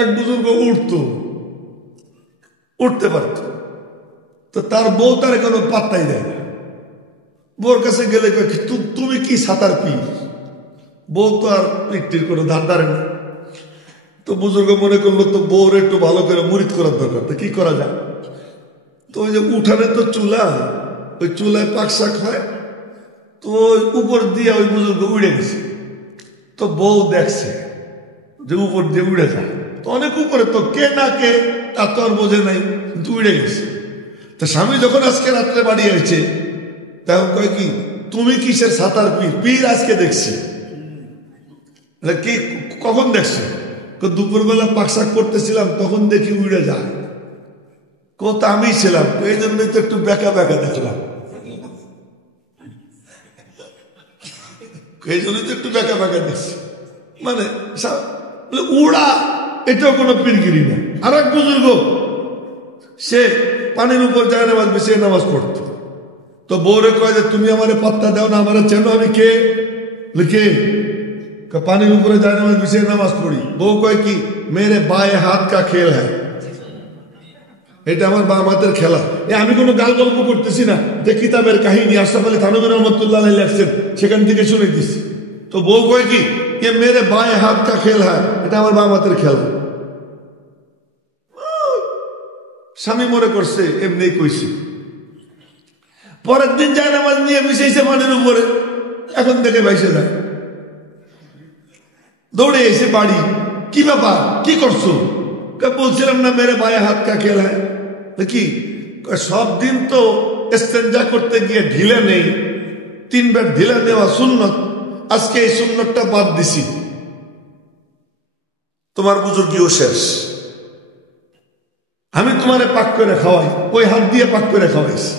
এক বুজুর্গ উঠতে পারত, তো তার বউ তার কোনো পাত্তাই দেয় না। বউর কাছে গেলে তুমি কি সাঁতার পি? বউ তো আর পিঠটির কোনো ধার ধারে না। তো বুজুর্গ মনে করলো তো বউর একটু ভালো করে মুরিদ করার দরকার, তো কি করা যায়? তো ওই যে উঠানে তো চুলা, ওই চুলায় পাক শাক হয়, তো ওই উপর দিয়ে ওই বুজুর্গ উড়ে গেছে। তো বউ দেখছে যে উপর দিয়ে উড়ে যায়, তো অনেক উপরে, তো কে না কে তা তো আর বোঝে নাই, কিন্তু উড়ে গেছে। তো স্বামী যখন আজকে রাত্রে বাড়ি হয়েছে, তখন কয় কি তুমি কিসের সাঁতার পীর আজকে দেখছি। কি কখন দেখছো? দুপুরবেলা পাকশাক করতেছিলাম, তখন দেখি উড়ে যায়। কত আমি ছিলাম, এই জন্যই তো একটু বেঁকা বেঁকা দেখলাম, এই জন্যই তো একটু বেঁকা বেঁকা দেখছি। মানে উড়া এটাও কোনো পীরগিরি না। আর এক বুজুর্গ সে পানির উপর যায় নামাজ, সে নামাজ পড়তো। তো বউরে কয় যে তুমি আমারে পাত্তা দাও না, আমার চেনো আমি কে? কে? পানির উপরে যায় নামাজ, বিছিয়ে নামাজ পড়ি। বউ কয় কি মেরে বায়ে হাত কা খেল হ্যাঁ, এটা আমার বাম হাতের খেলা। আমি কোনো গাল গল্প করতেছি না, যে কিতাবের কাহিনী আশরাফ আলী থানভী রহমতুল্লাহ আলাইহি লেখছেন, সেখান থেকে শুনে দিচ্ছি। তো বউ কয় কি মেরে বায়ে হাত কা খেল হ্যাঁ, এটা আমার বাম হাতের খেলা। স্বামী মনে করছে এমনি কইছি। পরের দিন যায় নামাজ নিয়ে মিশাইছে পানির উপরে, এখন দেখে ভাইসে যায়, দৌড়ে এসে বাড়ি। কি ব্যাপার, কি করছো? বলছিলাম না মেরে বায়ে হাত কা খেল হ্যাঁ। কি সব দিন তো ইস্তেঞ্জা করতে গিয়ে ঢিলে নেই, 3 বার ঢিলে নেওয়া সুন্নত, আজকে এই সুন্নতটা বাদ দিছি, তোমার বুজুর্গিও শেষ। আমি তোমারে পাক করে খাওয়াই, ওই হাত দিয়ে পাক করে খাওয়াইছি,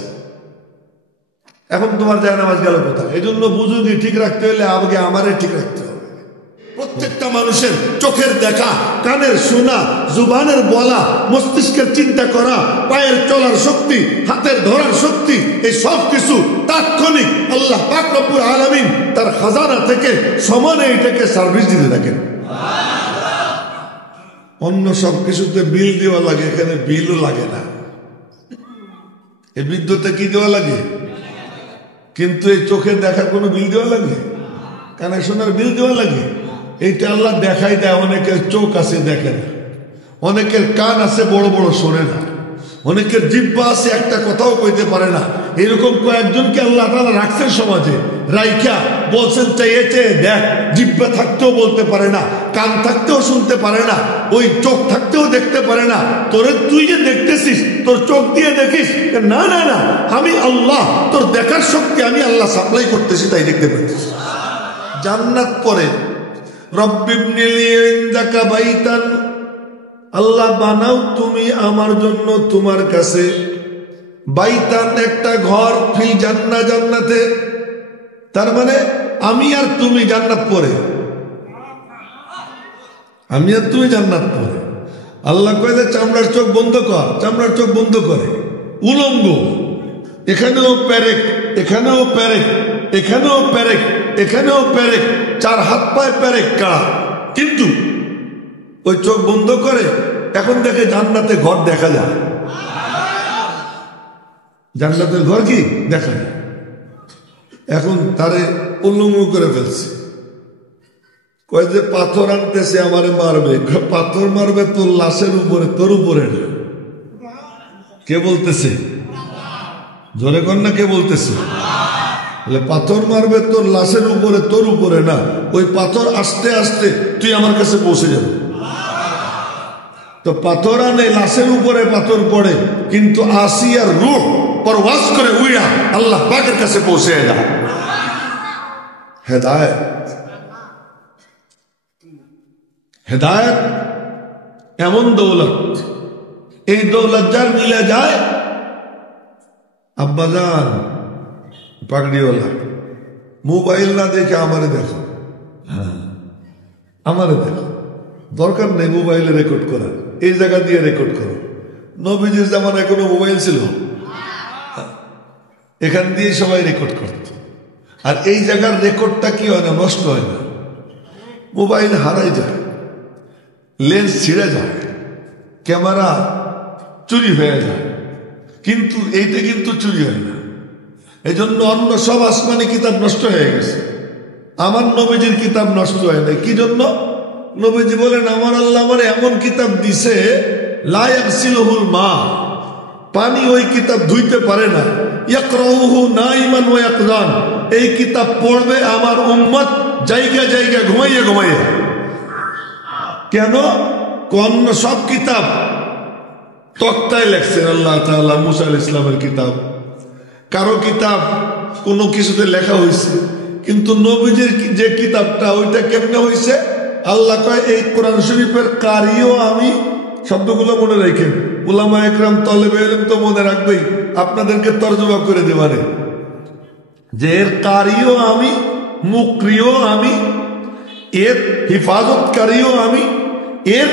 এখন তোমার যায় নামাজ গেল কোথায়? এই জন্য বুজুর্গি ঠিক রাখতে হলে আগে আমারে ঠিক রাখতে হবে। প্রত্যেকটা মানুষের চোখের দেখা, কানের শোনা, জুবানের বলা, মস্তিষ্কের চিন্তা করা, পায়ের চলার শক্তি, হাতের ধরার শক্তি, এই সব কিছু তাৎক্ষণিক আল্লাহ পাক রব্বুল আলামিন তার খাজানা থেকে সমানে এটাকে সার্ভিস দিতে থাকেন। অন্য সব কিছুতে বিল দেওয়া লাগে, এখানে বিলও লাগে না। এই বিদ্যুতে কি দেওয়া লাগে? কিন্তু এই চোখে দেখা কোনো বিল দেওয়া লাগে? কানে শোনার বিল দেওয়া লাগে? এইটা আল্লাহ দেখাই দেয়। অনেকের চোখ আছে দেখে না, অনেকের কান আছে বড় বড় শোনে না, অনেকের জিহ্বা আছে একটা কথাও কইতে পারে না। এরকম কয়েকজনকে আল্লাহ তাআলা রাখছেন সমাজে, রাইখা বলছেন চাইছে দেখ, জিহ্বা থাকতেও বলতে পারে না, কান থাকতেও শুনতে পারে না, ওই চোখ থাকতেও দেখতে পারে না। তোরে তুই যে দেখতেছিস তোর চোখ দিয়ে দেখিস, না না না, আমি আল্লাহ তোর দেখার শক্তি আমি আল্লাহ সাপ্লাই করতেছি, তাই দেখতে পাচ্ছিস। জান্নাত পরে রব্বিবনিলি ইনদাকা বাইতান, আল্লাহ বানাও তুমি আমার জন্য তোমার কাছে বাইতান, একটা ঘর, ফিল জান্নাহ, জান্নাতে। তার মানে আমি আর তুমি জান্নাত পরে, আমি আর তুমি জান্নাত পরে। আল্লাহ কয় যে চামড়ার চোখ বন্ধ কর, চামড়ার চোখ বন্ধ করে, উলঙ্গ, এখানেও প্যারেক, এখানেও প্যারেক, এখানেও প্যারেক, এখানেও প্যারেক, 4 হাত পায়ে প্যারেক কাড়া, কিন্তু ওই চোখ বন্ধ করে এখন দেখে জান্নাতে ঘর দেখা যায়। জান্নাতের ঘর কি দেখা যায়, এখন তারে উলঙ্গ করে ফেলছে। কয় যে পাথর আনতেছে আমারে মারবে, পাথর মারবে তোর লাশের উপরে, তোর উপরে না। কে বলতেছে? জোরে কর না, কে বলতেছে? পাথর মারবে তোর লাশের উপরে, তোর উপরে না। ওই পাথর আস্তে আস্তে তুই আমার কাছে পৌঁছে যাবে। তো পাথর আনে, লাশের উপরে পাথর পড়ে, কিন্তু আসিয়ার রূহ পরওয়াজ করে উইড়া আল্লাহ পাকের কাছে পৌঁছে যায়। হেদায়েত, হেদায়েত এমন দৌলত, এই দৌলত যার মিলে যায়, আব্বাজান পাগড়িওয়ালা, মোবাইল না দেখে আমারে দেখো, হ্যাঁ আমারে দেখো, দরকার নেই মোবাইলে রেকর্ড করার, এই জায়গা দিয়ে রেকর্ড করো। নবীজির জামানায় কোনো মোবাইল ছিল? এখান দিয়ে সবাই রেকর্ড করত। আর এই জায়গার রেকর্ডটা কি হয় না, নষ্ট হয় না, মোবাইল হারাই যায়। লেন্স ছিঁড়ে যায়, ক্যামেরা চুরি হয়ে যায়, কিন্তু এইটা কিন্তু চুরি হয় না। এই জন্য অন্য সব আসমানি কিতাব নষ্ট হয়ে গেছে, আমার নবীজির কিতাব নষ্ট হয় না। কি জন্য? নবীজি বলেন আমার আল্লাহ আমার এমন কিতাব দিছে লা ইয়াগসিলুহুল মা, পানি ওই কিতাব ধুইতে পারে না। ইয়াকরাউহু নাইমান ওয়া ইয়াকযান, এই কিতাব পড়বে আমার উম্মত জায়গা জায়গা ঘুমাইয়া ঘুমাইয়া। কেন? অন্য সব কিতাব তক্তায় লেখছেন আল্লাহ তাআলা, মুসা আলাইহিস সালামের কিতাব, কারো কিতাব কোনো কিছুতে লেখা হয়েছে, কিন্তু নবীজির যে কিতাবটা ওইটা কেমনে হয়েছে? আল্লাহ কয় এই কোরআন শরীফের কারিও আমি। শব্দগুলো মনে রাখেন, উলামা একরাম তলেবে ইলম তো মনে রাখবেই, আপনাদেরকে তরজমা করে দেবারে যে এর কারিও আমি, মুকরিও আমি, এর হিফাজতকারীও আমি, এর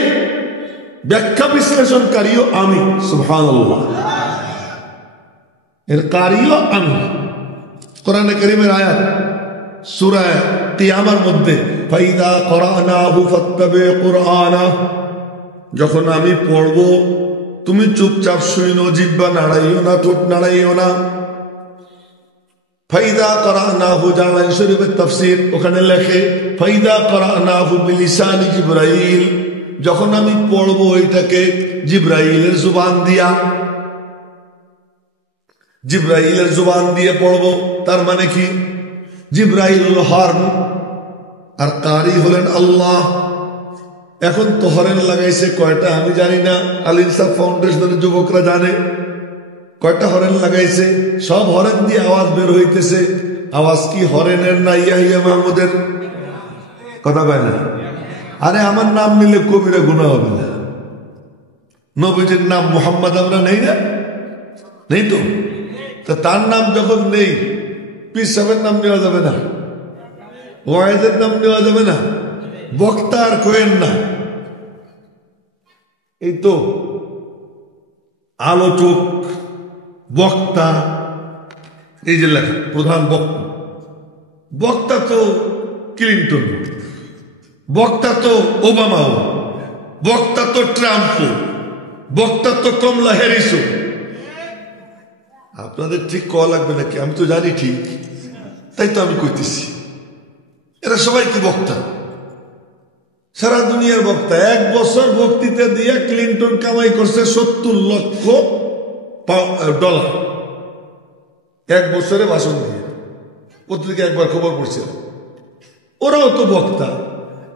ব্যাখ্যা বিশ্লেষণকারীও আমি। সুবহানাল্লাহ, এর কারিও আমি। কোরআনে কারীমের আয়াত সূরা কিয়ামার মধ্যে ফাইদা করানাহু ফাত্তাবি কুরআনা, যখন আমি পড়ব তুমি চুপচাপ শুইনো, জিহ্বা নাড়াইও না, ঠোঁট নাড়াইও না। ফাইদা করানাহু, জালাল শরীফের তাফসীর ওখানে লেখে ফাইদা করানাহু বিলিসানি জিবরাইল, যখন আমি পড়ব এটাকে জিবরাইলের জুবান দিয়া, জিবরাইলের জুবান দিয়ে পড়ব। তার মানে কি? জিবরাইল হর্ন আর কারি হলেন আল্লাহ। এখন তো হরেন লাগাইছে কয়টা আমি জানি না, আল ইনসাফ ফাউন্ডেশনের যুবকরা জানে কয়টা হরেন লাগাইছে। সব হরেন দিয়ে আওয়াজ বের হইতেছে। আওয়াজ কি হরেনের না ইয়াহিয়া মাহমুদের? কথা কয় না? আরে আমার নাম নিলে কবিরা গুনাহ হবে না? নবীজির নাম মুহাম্মদ আমরা নেই না? নেই তো? তা তার নাম যখন নেই, পীর সাহেবের নাম নেওয়া যাবে না, ওয়াইজের নাম নেওয়া যাবে না, বক্তা আর কোয়েন না। এই তো আলোচক, বক্তা, এই যে লেখা প্রধান বক্তা। বক্তা তো ক্লিন্টন, বক্তা তো ওবামাও, বক্তা তো ট্রাম্প, বক্তা তো কমলা হ্যারিসও। আপনাদের ঠিক কওয়া লাগবে নাকি? আমি তো জানি ঠিক, তাই তো আমি কইতেছি। এরা সবাই কি বক্তা? সারা দুনিয়ার বক্তা। এক বছর বক্তৃতা দিয়ে ক্লিন্টন কামাই করছে 70 লক্ষ ডলার, এক বছরে ভাষণ দিয়ে। পত্রিকা একবার খবর পড়ছে। ওরাও তো বক্তা।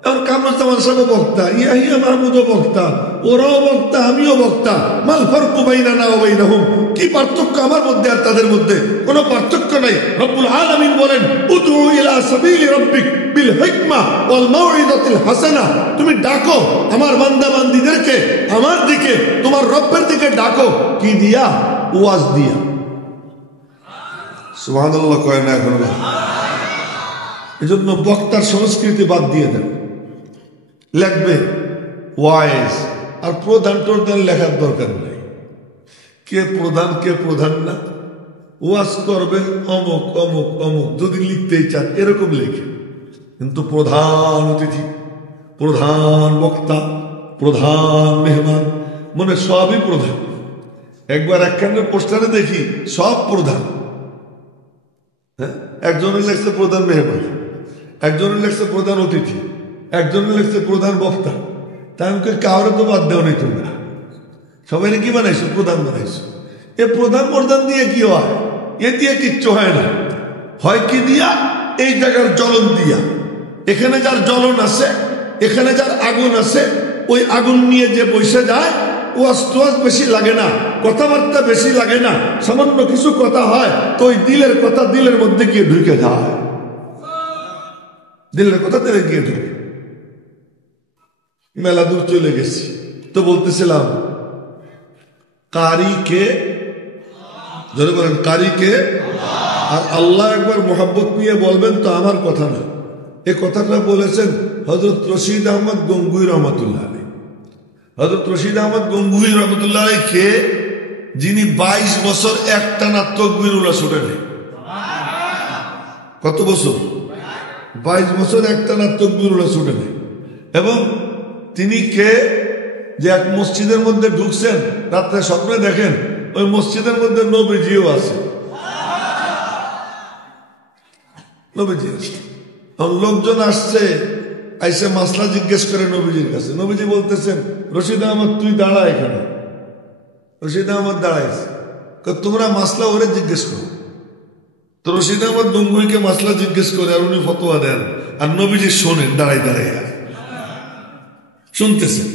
এখন কামরুজ্জামান সাহেব বক্তা, ইয়াহিয়া মাহমুদও বক্তা, ওরাও বক্তা, আমিও বক্তা। মাল ফারকু বাইনানা ওয়া বাইনাহুম, কি পার্থক্য আমার মধ্যে আর তাদের মধ্যে? কোনো পার্থক্য নাই। রব্বুল আলামিন বলেন উদউ ইলা সাবিলি রাব্বিক বিল হিকমা ওয়াল মাউইযাতিল হাসানা, তুমি ডাকো আমার বান্দা বান্দীদেরকে আমার দিকে, তোমার রব্বের দিকে ডাকো। কি দিয়া? ওয়াজ দিয়া। সুবহানাল্লাহ কয় না এখন? এজন্য বক্তার সংস্কৃতি বাদ দিয়ে দেন। লেখবে ওয়াইজ, আর প্রধান টোধান লেখার দরকার নেই। কে প্রধান কে প্রধান না, ওয়াজ করবেন অমুক অমুক অমুক, যদি লিখতেই চান এরকম লেখে। কিন্তু প্রধান অতিথি, প্রধান বক্তা, প্রধান মেহমান, মানে সবই প্রধান। একবার একখানের পোস্টারে দেখি সব প্রধান। হ্যাঁ, একজনে লেখছে প্রধান মেহমান, একজনে লেখছে প্রধান অতিথি, একজনে লেখছে প্রধান বক্তা। তাই আমাকে কাউরে তো বাদ দেওয়া নেই, তোমরা সবাই কি বানাইছো? প্রধান বানাইছো। এ প্রধান প্রধান দিয়ে কি হয়? এ দিয়ে কিচ্ছু হয় না। হয় কি দিয়া? এই জায়গার জ্বলন দিয়া। এখানে যার জ্বলন আছে, এখানে যার আগুন আছে, ওই আগুন নিয়ে যে বসে যায়, ওয়াজ টোয়াজ বেশি লাগে না, কথাবার্তা বেশি লাগে না, সামান্য কিছু কথা হয় তো ওই দিলের কথা দিলের মধ্যে গিয়ে ঢুকে যায়। দিলের কথা দিলে গিয়ে ঢুকে। মেলা দূর চলে গেছি তো বলতেছিলাম কারিকে, ধরে বলেন কারিকে। আর আল্লাহ একবার মোহাব্বত নিয়ে বলবেন তো আমার কথা না, এ কথাটা বলেছেন হযরত রশিদ আহমদ গঙ্গুই রহমতুল্লাহ আলাইহি। হযরত রশিদ আহমদ গঙ্গুই রহমতুল্লাহ আলাইহি কে? যিনি 22 বছর একটানা তাকবীরুল্লাহ ছুটে নেই। কত বছর? 22 বছর একটানা তাকবীরুল্লাহ ছুটে নেই। এবং তিনি কে? যে এক মসজিদের মধ্যে ঢুকছেন, রাত্রে স্বপ্নে দেখেন ওই মসজিদের মধ্যে নবীজিও আছে। নবীজি আছে। লোকজন আসছে, আইসে মাসলা জিজ্ঞেস করে নবীজির কাছে। নবীজি বলতেছেন, রশিদ আহমদ তুই দাঁড়া এখানে। রশিদ আহমদ দাঁড়াইছে, তোমরা মাসলা ওরে জিজ্ঞেস করো। তো রশিদ আহমদ গঙ্গুইকে মাসলা জিজ্ঞেস করে আর উনি ফতোয়া দেন, আর নবীজি শোনেন দাঁড়াই দাঁড়াই শুনতেছেন।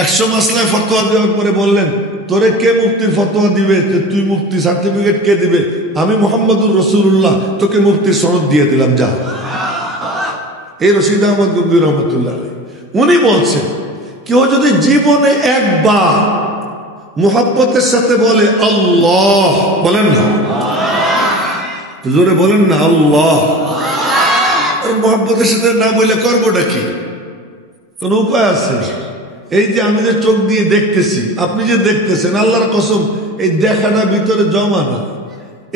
100 মাসলায় ফতোয়া দেওয়ার পরে বললেন, তোরে কে মুফতির ফতোয়া দিবে? তুই মুফতি সার্টিফিকেট কে দিবে? আমি মুহাম্মদুর রাসূলুল্লাহ, তোকে মুফতির সনদ দিয়ে দিলাম, যা। এই রশিদ আহমদ গঙ্গুই রহমতুল্লাহ উনি বলছেন, কেউ যদি জীবনে একবার মুহাব্বতের সাথে বলে আল্লাহ, বলেন না জোরে, বলেন না আল্লাহ, মুহাব্বতের সাথে না বলে করবোটা কি? কোন উপায় আছে? এই যে আমি যে চোখ দিয়ে দেখতেছি, আপনি যে দেখতেছেন, আল্লাহর কসম এই দেখাটা ভিতরে জমা না,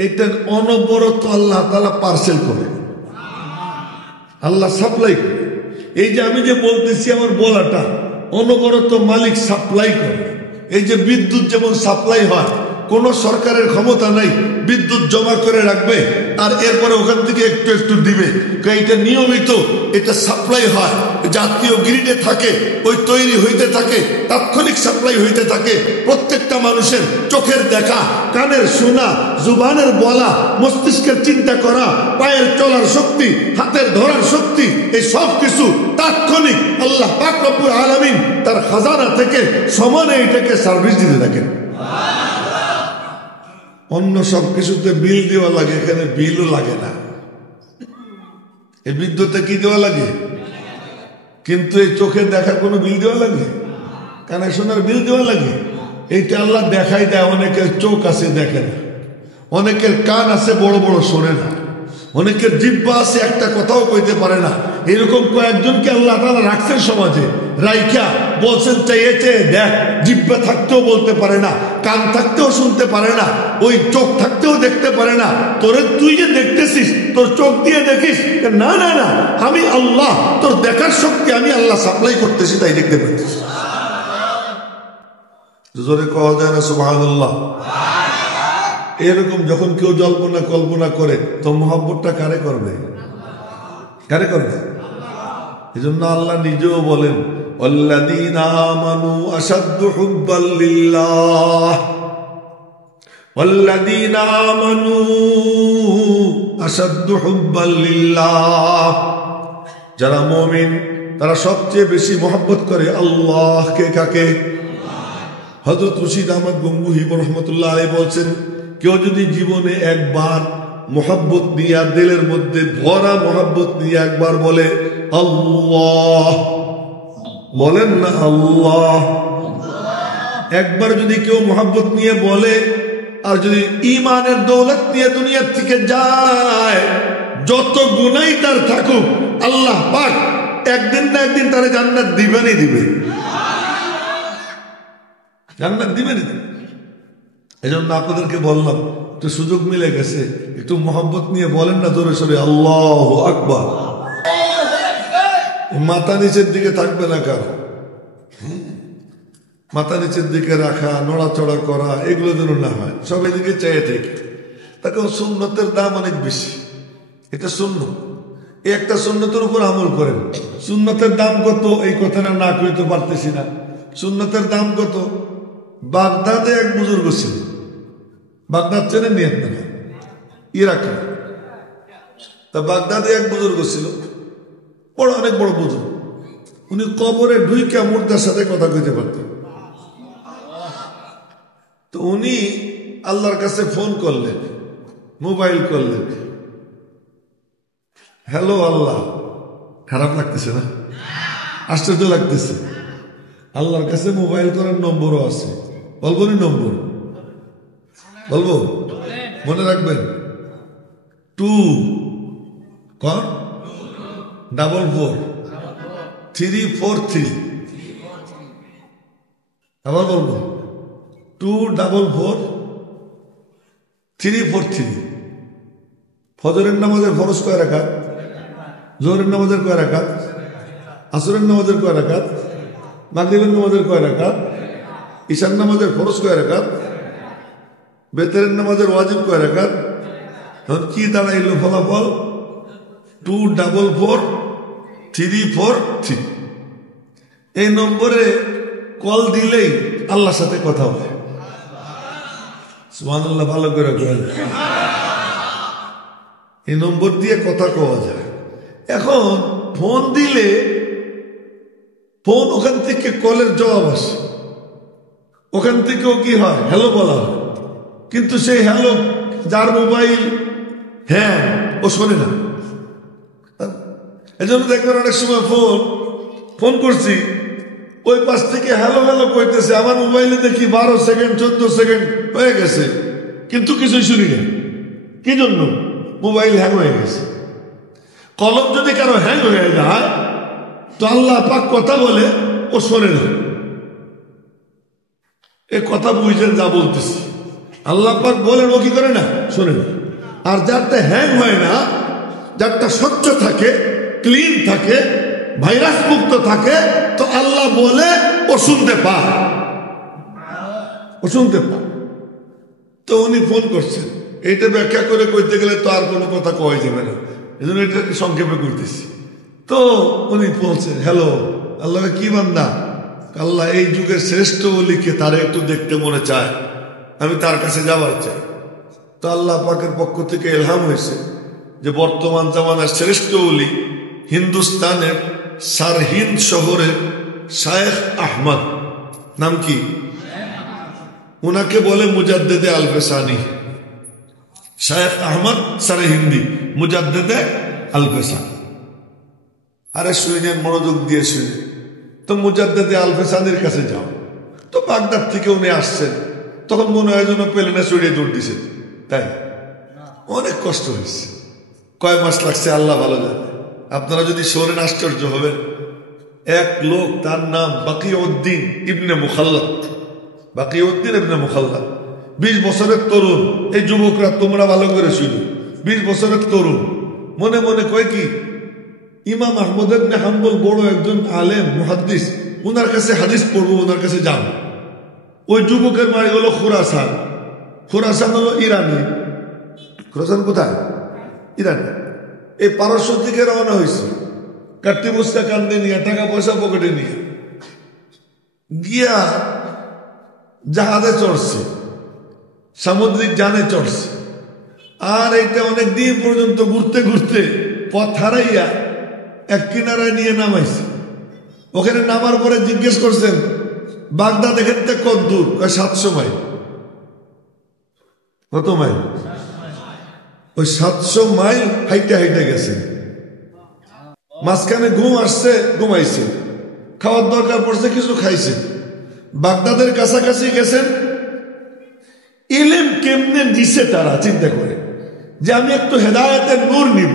এটা অনবরত আল্লাহ তাআলা পার্সেল করে, আল্লাহ সাপ্লাই করে। এই যে আমি যে বলতেছি, আমার বলাটা অনবরত মালিক সাপ্লাই করে। এই যে বিদ্যুৎ যেমন সাপ্লাই হয়, কোন সরকারের ক্ষমতা নাই বিদ্যুৎ জমা করে রাখবে আর এরপরে ওখান থেকে একটু একটু দিবে। এটা নিয়মিত, এটা সাপ্লাই হয়, জাতীয় গ্রিডে থাকে, ওই তৈরি হইতে থাকে, তাৎক্ষণিক সাপ্লাই হইতে থাকে। প্রত্যেকটা মানুষের চোখের দেখা, কানের শোনা, জুবানের বলা, মস্তিষ্কের চিন্তা করা, পায়ের চলার শক্তি, হাতের ধরার শক্তি, এই সব কিছু তাৎক্ষণিক আল্লাহ পাক রব্বুল আলামিন তার খাজানা থেকে সমানে এটাকে সার্ভিস দিতে থাকেন। অন্য সব কিছুতে বিল দেওয়া লাগে, এখানে বিলও লাগে না। এই বিদ্যুতে কি দেওয়া লাগে? কিন্তু এই চোখে দেখা কোনো বিল দেওয়া লাগে? কানে শোনার বিল দেওয়া লাগে? এইটা আল্লাহ দেখাই দেয়। অনেকের চোখ আছে, দেখে না। অনেকের কান আছে, বড় বড় শোনে না। অনেকের জিহ্বা আছে, একটা কথাও কইতে পারে না। এরকম কয়েকজনকে আল্লাহ তাআলা রাখছেন সমাজে, রাইখা বলছেন চাইয়েছে দেখ, জিহ্বা থাকতেও বলতে পারে না, কান থাকতেও শুনতে পারে না, ওই চোখ থাকতেও দেখতে পারে না। তোরে তুই যে দেখতেছিস, তোর চোখ দিয়ে দেখিস, না না না, আমি আল্লাহ তোর দেখার শক্তি আমি আল্লাহ সাপ্লাই করতেছি, তাই দেখতে পাচ্ছিস। জোরে কওয়া যায় না সুবহানাল্লাহ? এরকম যখন কেউ জল্পনা কল্পনা করে, তো মহব্বতটা কারে করবে? কারে করবে? এই জন্য আল্লাহ নিজেও বলেন, ওয়াল্লাযীনা আমানু আশাদ্দু হুব্বাল লিল্লাহ, ওয়াল্লাযীনা আমানু আশাদ্দু হুব্বাল লিল্লাহ। যারা মুমিন তারা সবচেয়ে বেশি মহব্বত করে আল্লাহকে। কাকে? হযরত রশিদ আহমদ গঙ্গুহি রহমতুল্লাহ আলাইহি বলছেন, কেউ যদি জীবনে একবার মোহাব্বত নিয়ে, দিলের মধ্যে ভরা মোহাব্বত নিয়ে একবার বলে আল্লাহ, বলেন না আল্লাহ, একবার যদি কেউ মোহাব্বত নিয়ে বলে, আর যদি ইমানের দৌলত নিয়ে দুনিয়ার থেকে যায়, যত গুনাই তার থাকুক, আল্লাহ পাক একদিন না একদিন তারে জান্নাত দিবেনই দিবে, জান্নাত দিবেনই দিবে। এই জন্য আপনাদেরকে বললাম, একটু সুযোগ মিলে গেছে, একটু মোহাব্বত নিয়ে বলেন না জোরে সোরে আল্লাহু আকবার। মাথা নিচের দিকে থাকবে না কারো, মাথা নিচের দিকে রাখা, নড়াচড়া করা, এগুলো যেন না হয়, সব এদিকে চেয়ে থেকে। তাকে সুন্নতের দাম অনেক বেশি, এটা সুন্নত। এই একটা সুন্নতের উপর আমল করেন। সুন্নতের দাম কত? এই কথাটা না কইতে পারতেছি না। সুন্নতের দাম কত? বাগদাদে এক বুজুর্গ ছিল, বাগদাদ চেনেন নি আপনারা? ইরাকে। তা বাগদাদে এক বুজুর্গ ছিল, বড় অনেক বড় বুজুর্গ। উনি কবরে ঢুইকা মুর্দার সাথে কথা কইতে পারতেন। তো উনি আল্লাহর কাছে ফোন করলেন, মোবাইল করলেন, হ্যালো আল্লাহ। খারাপ লাগতেছে না? আশ্চর্য লাগতেছে। আল্লাহর কাছে মোবাইল করার নম্বরও আছে, বলবো নি নম্বর? বলবো? মনে রাখবেন, 2444343। আবার বলবো, 2444343। ফজরের নামাজের ফরজ কয় রাকাত? জোহরের নামাজের কয় রাকাত? আসরের নামাজের কয় রাকাত? মাগরিবের নামাজের কয় রাকাত? ঈশার নামাজের ফরজ কয় রাকাত? বেতরের নামাজের ওয়াজিব কয় রাকাত? এখন কি দাঁড়াইল ফলাফল? 2444343। এই নম্বরে কল দিলেই আল্লাহর সাথে কথা হয়। সুবহানাল্লাহ, ভালো করে বলেন। এই নম্বর দিয়ে কথা কওয়া যায়। এখন ফোন দিলে ফোন ওখান থেকে কলের জবাব আসে, ওখান থেকেও কি হয়? হ্যালো বলা হয়। কিন্তু সেই হ্যালো যার মোবাইল হ্যাঁ ও শোনে না। এই জন্য দেখবেন অনেক সময় ফোন করছি, ওই পাশ থেকে হ্যালো হ্যালো কইতেছে, আমার মোবাইলে দেখি 12 সেকেন্ড 14 সেকেন্ড হয়ে গেছে, কিন্তু কিছুই শুনি না। কি জন্য? মোবাইল হ্যাং হয়ে গেছে। কলম যদি কারো হ্যাং হয়ে যায় তো আল্লাহ পাক কথা বলে, ও শোনে না। এ কথা বুঝছেন যা বলতেছি? আল্লাহ পাক বলেন, ও কি করে না? শোনে না। আর যারটা হ্যাং হয় না, যারটা স্বচ্ছ থাকে, ক্লিন থাকে, ভাইরাস মুক্ত থাকে, তো আল্লাহ বলে ও শুনতে পায়, ও শুনতে পায়। তো উনি ফোন করছেন, এইটা ব্যাখ্যা করে কইতে গেলে তো আর কোনো কথা কওয়া যাবে না, এই জন্য এটা সংক্ষেপে করতেছি। তো উনি বলছেন, হ্যালো। আল্লাহ কি বান্দা? আল্লাহ এই যুগের শ্রেষ্ঠ ওলিকে তারা একটু দেখতে মনে চায়, আমি তার কাছে যাবার চাই। তো আল্লাহ পাকের পক্ষ থেকে ইলহাম হয়েছে যে বর্তমান জামানার শ্রেষ্ঠ ওলি হিন্দুস্তানের সারহিন্দ শহরের শায়েখ আহমদ, নাম কি? উনাকে বলে মুজাদ্দেদে আল-ফেসানি। শায়েখ আহমদ সারহিন্দি, মুজাদ্দেদে আল-ফেসানি। আরে শুনেন, মনোযোগ দিয়ে শুনে। তো মুজাদ্দেদে আল-ফেসানির কাছে যাও। তো বাগদাদ থেকে উনি আসছেন, তখন মনে হয় যেন প্লেনে চড়িয়ে দৌড় দিছে, তাই অনেক কষ্ট হয়েছে। কয় মাস লাগছে আল্লাহ ভালো জানে। আপনারা যদি শোনেন আশ্চর্য হবেন। এক লোক, তার নাম বাকিউদ্দিন ইবনে মুখাল্লাদ। বাকিউদ্দিন ইবনে মুখাল্লাদ 20 বছরের তরুণ। এই যুবকরা তোমরা ভালো করে শুনো, 20 বছরের তরুণ। মনে মনে কয় কি, ইমাম আহমদ ইবনে হাম্বল বড় একজন আলেম মুহাদ্দিস, ওনার কাছে হাদিস পড়বো, ওনার কাছে যাব। ওই যুবকের বাড়ি হলো খুরাসান। খুরাসান হলো ইরানি। খুরাসান কোথায়? ইরানি। এই পারস্য থেকে রওনা হয়েছে, কাটতে বসতে কান্দে নিয়ে, টাকা পয়সা পকেটে নিয়ে গিয়া জাহাজে চড়ছে, সামুদ্রিক যানে চড়ছে। আর এইটা অনেক দিন পর্যন্ত ঘুরতে ঘুরতে পথ হারাইয়া এক কিনারায় নিয়ে নামাইছে। ওখানে নামার পরে জিজ্ঞেস করছেন, বাগদাদ এখান থেকে কত দূর? 700 মাইল। কত মাইল? ওই 700 মাইল হাইটে হাইটে গেছে। মাঝখানে ঘুম আসছে, ঘুমাইছে। খাওয়ার দরকার পড়ছে, কিছু খাইছে। বাগদাদের কাছাকাছি গেছেন। ইলম কেমনে দিছে তারা চিন্তা করে, যে আমি একটু হেদায়েতের নূর নিব,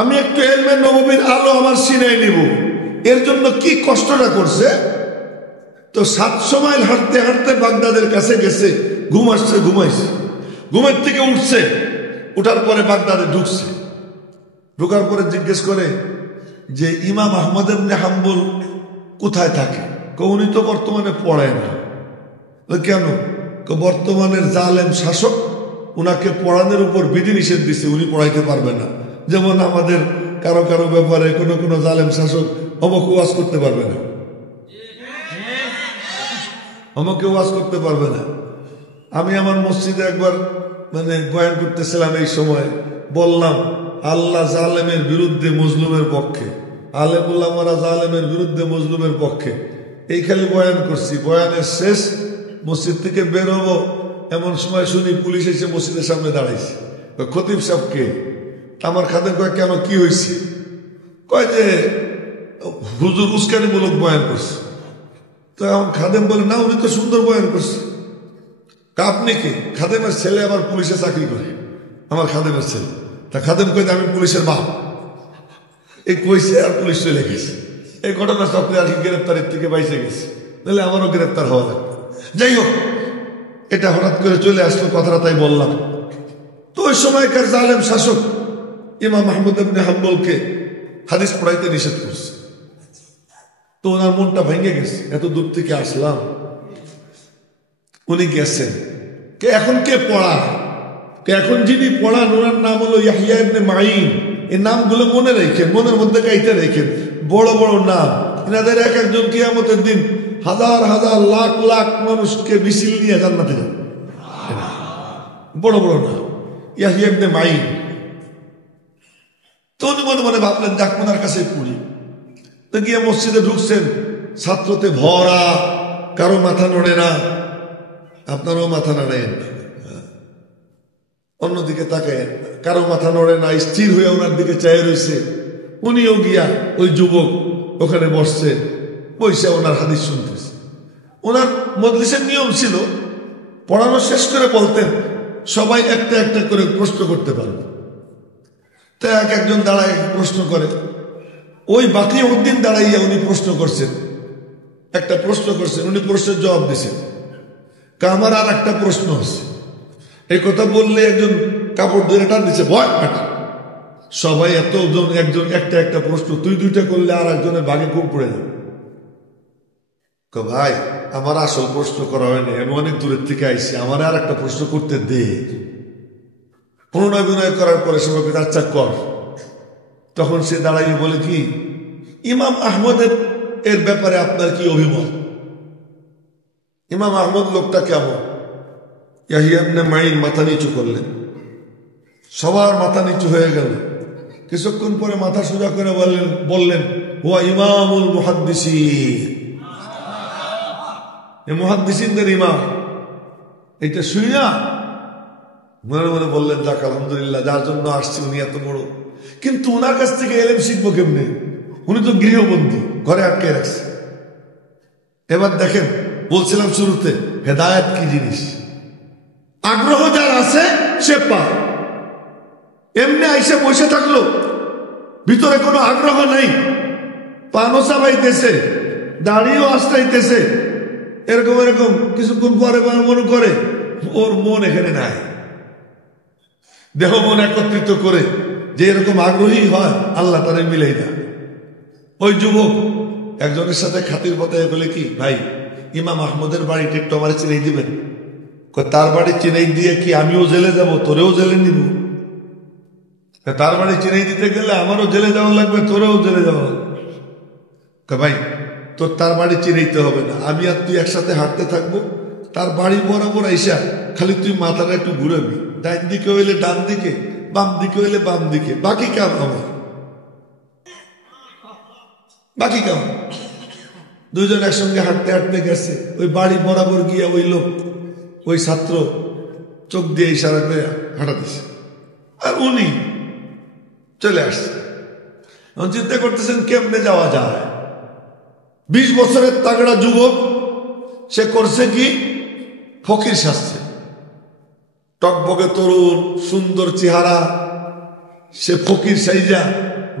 আমি একটু ইলমে নববীর আলো আমার সিনায় নিব, এর জন্য কি কষ্টটা করছে। তো 700 মাইল হাঁটতে হাঁটতে বাগদাদের কাছে গেছে। ঘুম আসছে, ঘুমাইছে। ঘুমের থেকে উঠছে, উঠার পরে বাগদাদে ঢুকছে। ঢোকার পরে জিজ্ঞেস করে যে ইমাম আহমদ ইবনে হাম্বল কোথায় থাকে? উনি তো বর্তমানে পড়ায় না। কেন? বর্তমানের জালেম শাসক উনাকে পড়ানোর উপর বিধিনিষেধ দিচ্ছে, উনি পড়াইতে পারবে না। যেমন আমাদের কারো কারো ব্যাপারে কোনো কোনো জালেম শাসক আমাকে ওয়াজ করতে পারবে না, আমাকে ওয়াজ করতে পারবে না। আমি আমার মসজিদে একবার বয়ান করতেছিলাম, এই সময় বললাম আল্লাহ জালেমের বিরুদ্ধে মজলুমের পক্ষে, আলেম উলামারা জালেমের বিরুদ্ধে মজলুমের পক্ষে। এই খালি বয়ান করছি। বয়ানের শেষ, মসজিদ থেকে বের হবো এমন সময় শুনি পুলিশ এসে মসজিদের সামনে দাঁড়াইছে। খতিব সাহেবকে আমার খাদেম কয়, কেন কি হয়েছে? কয় যে হুজুর উস্কানিমূলক বয়ান করছে। তো এখন খাদেম বলে, না উনি তো সুন্দর বয়ান করছে। আপনি কি? খাদেমের ছেলে আবার পুলিশে চাকরি করে, আমার খাদেমের ছেলে। তা খাদেম কয়ে, আমি পুলিশের বাপ। এই কইছে আর পুলিশ চলে গেছে। এই ঘটনা চক্রে আর কি গ্রেপ্তারের থেকে বাইসে গেছে, তাহলে আমারও গ্রেপ্তার হওয়া লাগবে। যাই হোক, এটা হঠাৎ করে চলে আসলো, কথাটা তাই বললাম। তো ওই সময়কার জালেম শাসক ইমাম আহমদ ইবনে হাম্বলকে হাদিস পড়াইতে নিষেধ করছে। তো ওনার মনটা ভেঙে গেছে, এত দূর থেকে আসলাম। উনি গেছেন, এখন কে পড়ায়? এখন যিনি পড়ান ওনার নাম হলো ইয়াহিয়া ইবনে মাঈন। এই নামগুলো মনে রেখেন, মনের মধ্যে গাইতে রেখেন, বড় বড় নাম। এনাদের এক একজন কিয়ামতের দিন হাজার হাজার লাখ লাখ মানুষকে মিছিল নিয়ে জান্নাতে যাবে। বড় বড় নাম, ইয়াহিয়া ইবনে মাঈন। তো উনি মনে মনে ভাবলেন যাক ওনার কাছে পড়ি। তো গিয়ে মসজিদে ঢুকছেন, ছাত্রতে ভরা, কারো মাথা নড়ে না। আপনারও মাথা নাড়েন, অন্যদিকে তাকায়েন, কারো মাথা নড়ে না, স্থির হয়ে ওনার দিকে চাই রয়েছে। উনিও গিয়া ওই যুবক ওখানে বসছে, বসে ওনার হাদিস শুনতেছে। ওনার মজলিসের নিয়ম ছিল পড়ানো শেষ করে বলতেন সবাই একটা একটা করে প্রশ্ন করতে পারবে। তাই এক একজন দাঁড়ায় প্রশ্ন করে। ওই বাকি উদ্দিন দাঁড়াইয়া উনি প্রশ্ন করছেন, একটা প্রশ্ন করছেন, উনি প্রশ্নের জবাব দিচ্ছেন। আমার আর একটা প্রশ্ন আছে, এই কথা বললে একজন কাপড় ধরে টান দিচ্ছে, ভয় ফাটা। সবাই এতজন, একজন একটা একটা প্রশ্ন, তুই দুইটা করলে আর একজনের ভাগে খুব পড়ে যাবে। ভাই আমার আসল প্রশ্ন করা হয়নি, আমি অনেক দূরের থেকে আইসি, আমার আর একটা প্রশ্ন করতে দে। পুনরায় বিনয় করার পরে সবাইকে আচ্ছা কর। তখন সে দাঁড়াইয়ে বলে কি, ইমাম আহমদের এর ব্যাপারে আপনার কি অভিমত? ইমাম আহমদ লোকটা কেমন? ইয়াহিয়া ইবনে মাঈন মাথা নিচু করলেন, সবার মাথা নিচু হয়ে গেল। কিছুক্ষণ পরে মাথা সোজা করে বললেন হুয়া ইমামুল মুহাদ্দিসিন, মুহাদ্দিসিনদের ইমাম। এটা শুই না মনে মনে বললেন যাক আলহামদুলিল্লাহ, যার জন্য আসছি উনি এত বড়। কিন্তু ওনার কাছ থেকে এলেম শিখবো কেমনি? উনি তো গৃহবন্দী, ঘরে আটকে রাখছে। এবার দেখেন, বলছিলাম শুরুতে হেদায়েত কি জিনিস। আগ্রহ যার আছে সে পায়। এমনি আইসে বসে থাকলো, ভিতরে কোনো আগ্রহ নেই, পানও চাবাইতেছে, দাড়িও আশ্রাইতেছে, এরকম এরকম কিছুক্ষণ পরে মনে করে ওর মন এখানে নাই। দেহ মন একত্রিত করে যে এরকম আগ্রহী হয়, আল্লাহ তারে মিলাই না। ওই যুবক একজনের সাথে খাতির পতায় বলে কি, ভাই ইমাম আহমদের বাড়িটা একটু আমার চিনাই দিবেন। তার বাড়ি চিনাই দিয়ে কি আমিও জেলে যাব, তোরেও জেলে নিব? তার বাড়ি চিনাই দিতে গেলে আমারও জেলে যাওয়া লাগবে, তোরেও জেলে যাওয়া লাগবে। ভাই তোর তার বাড়ি চিনাইতে হবে না, আমি আর তুই একসাথে হাঁটতে থাকবো, তার বাড়ি বরাবর আইসা খালি তুই মাথাটা একটু ঘুরাবি, ডান দিকে হইলে ডান দিকে, বাম দিকে হইলে বাম দিকে, বাকি কাম আমার, বাকি কাম। দুইজন একসঙ্গে হাঁটতে হাঁটতে গেছে, ওই বাড়ি বরাবর গিয়া ওই লোক, ওই ছাত্র চোখ দিয়ে ইশারা করে হাঁটা দিছে, আর উনি চলে আসছে। চিন্তা করতেছেন কেমনে যাওয়া যায়। 20 বছরের তাগড়া যুবক, সে করছে কি, ফকির সাজছে, টকবকে তরুণ, সুন্দর চেহারা, সে ফকির সাইজা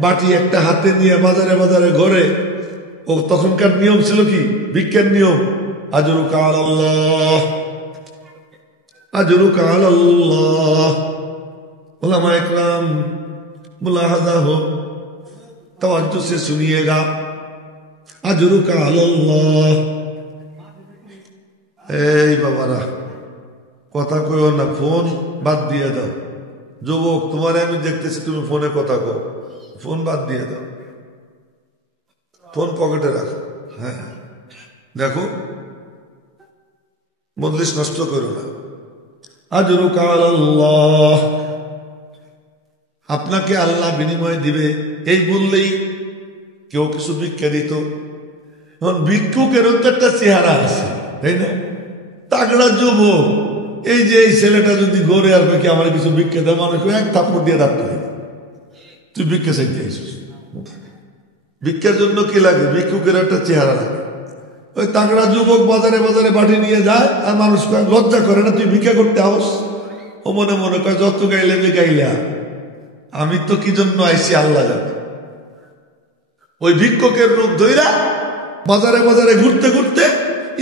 বাটি একটা হাতে নিয়ে বাজারে বাজারে ঘরে। ও তখনকার নিয়ম ছিল কি, ভিক্ষার নিয়ম, আজরুকা আলাল্লাহ, আজরুকা আলাল্লাহ। उलमा इकराम मुलाहजा हो, तवज्जो से सुनिएगा, अजरुका अल्लाह। এই বাবারা কথা কইও না, ফোন বাদ দিয়ে দাও। যুবক তোমারে আমি দেখতেছি তুমি ফোনে কথা কও, ফোন বাদ দিয়ে দাও, ফোন পকেটে রাখো। হ্যাঁ দেখো, মজলিস নষ্ট করো না। আজরুকা আল্লাহ, আপনাকে আল্লাহ বিনিময় দিবে, এই বললেই কেউ কিছু ভিক্ষা দিত। এখন ভিক্ষুকেরও তো একটা চেহারা আছে, তাই না? তাগড়া যুবক, এই যে এই ছেলেটা যদি গড়ে আসবে কি আমার কিছু ভিক্ষা দেয়, মানুষ এক থাপ্পড় দিয়ে রাখতে হবে, তুই ভিক্ষা চাইতে আসিস। ভিক্ষার জন্য কি লাগে, ভিক্ষুকের একটা চেহারা লাগে। ওই তাগড়া যুবক বাজারে বাজারে বাটি নিয়ে যায়, আর মানুষ লজ্জা করে না, তুই ভিক্ষা করতে আস। ও মনে মনে কয় যত গাইলে গাইলে, আমি তো কি জন্য আইসি আল্লাহ জানে। ওই ভিক্ষুকের রূপ ধইরা বাজারে বাজারে ঘুরতে ঘুরতে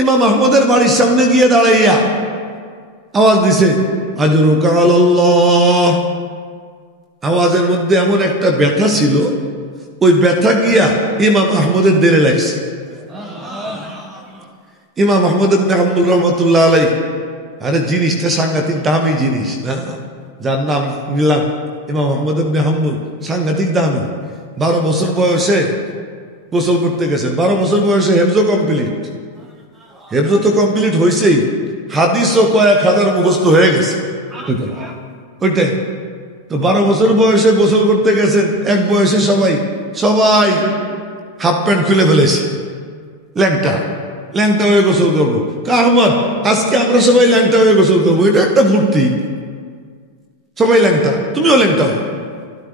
ইমাম আহমদের বাড়ির সামনে গিয়ে দাঁড়াইয়া আওয়াজ দিছে, আজরুকা আল্লাহ। আওয়াজের মধ্যে এমন একটা ব্যথা ছিল, ওই ব্যথা গিয়া ইমাম আহমদের দেরে লাগছে। ইমাম আহমদ ইবনে হাম্বল রহমতুল্লাহ আলাইহি, আরে জিনিসটা সাংঘাতিক দামি জিনিস না, যার নাম নিলাম ইমাম আহমদ ইবনে হাম্বল, সাংঘাতিক দামি। 12 বছর বয়সে গোসল করতে গেছেন, 12 বছর বয়সে হেফজো কমপ্লিট, হেফজো তো কমপ্লিট হয়েছেই, হাদিসও কয়েক হাজার মুখস্থ হয়ে গেছে ওইটাই তো। 12 বছর বয়সে গোসল করতে গেছেন, এক বয়সে সবাই হাফ প্যান্ট খুলে ফেলেছে, ল্যাংটা হয়ে গোসল করবো। আহমদ, আজকে আমরা সবাই ল্যাংটা হয়ে গোসল করবো, এটা একটা ফুর্তি, সবাই ল্যাংটা, তুমিও ল্যাংটা হো।